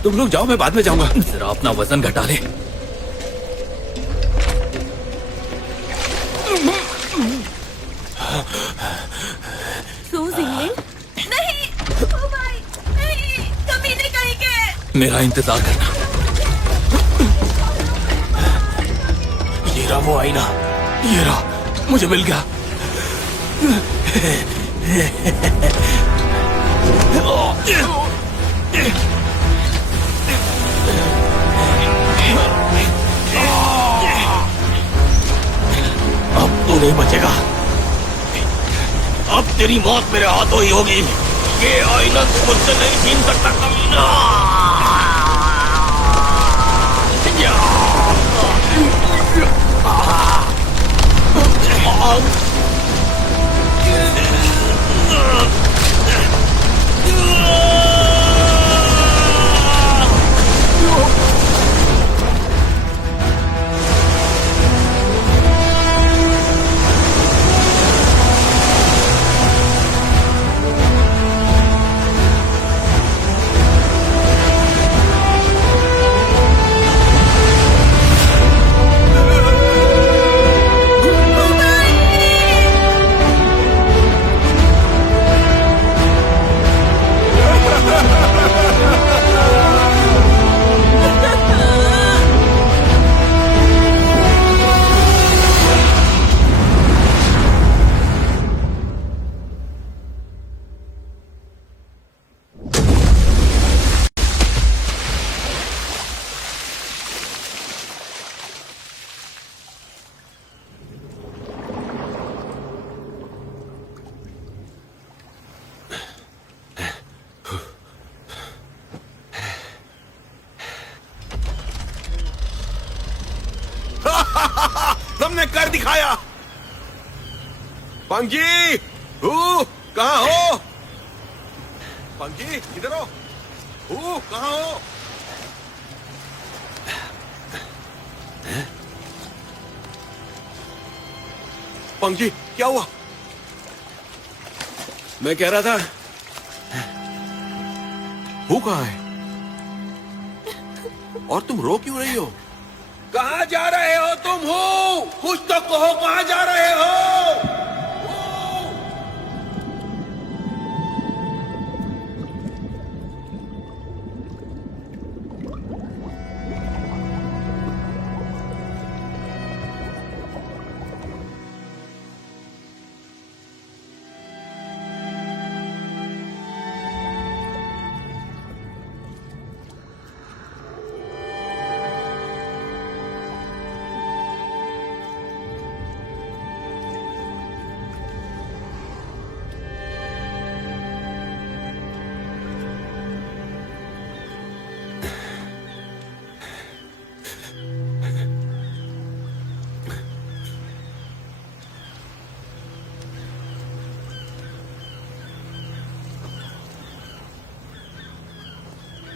तुम लोग जाओ, मैं बाद में जाऊंगा। जरा अपना वजन घटा ले। नहीं, ओ भाई, नहीं, कभी नहीं करेंगे। मेरा इंतजार करना। ये रहा वो आईना, ये रहा, मुझे मिल गया। अब तू नहीं बचेगा। अब तेरी मौत मेरे हाथों ही होगी। ये आईना मुझसे नहीं छीन सकता कमीना। तुमने कर दिखाया। पंजी, कहाँ हो? पंजी, इधर हो। कहाँ हो? पंजी, क्या हुआ? मैं कह रहा था, कहाँ है? और तुम रो क्यों रही हो? कहाँ जा रहे हो तुम? हो कुछ तो कहो, कहाँ जा रहे हो?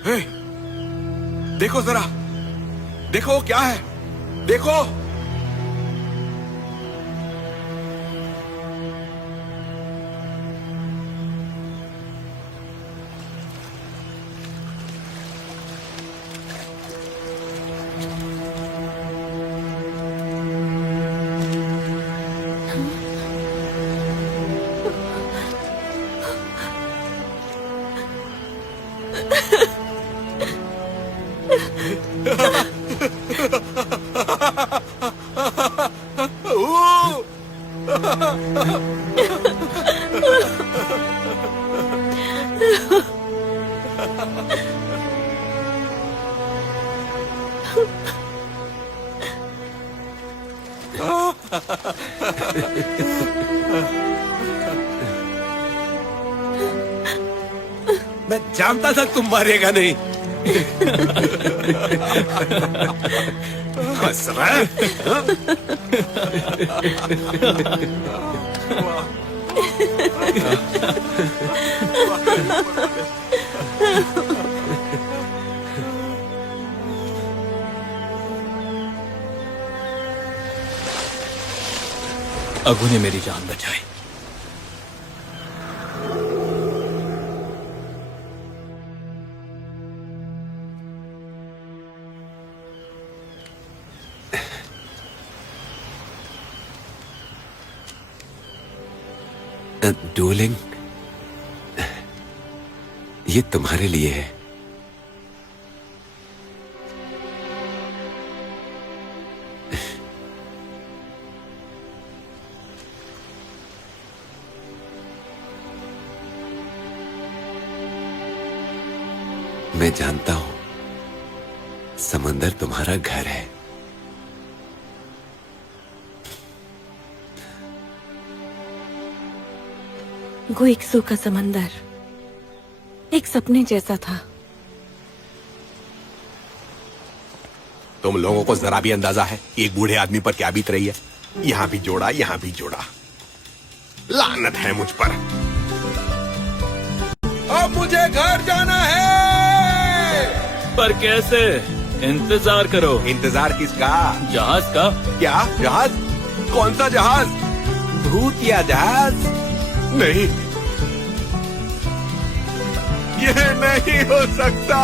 हे, देखो जरा, देखो क्या है, देखो। मैं जानता था तुम मारेगा नहीं। हंस रहा है? हाँ? अगू ने मेरी जान बचाई। डूलिंग, ये तुम्हारे लिए है। मैं जानता हूं समंदर तुम्हारा घर है। गुइक्सू का समंदर एक सपने जैसा था। तुम लोगों को जरा भी अंदाजा है कि एक बूढ़े आदमी पर क्या बीत रही है? यहां भी जोड़ा, यहां भी जोड़ा। लानत है मुझ पर। अब मुझे घर जाना है। पर कैसे? इंतजार करो। इंतजार किसका? जहाज का। क्या जहाज? कौन सा जहाज? भूतिया जहाज? नहीं, ये नहीं हो सकता।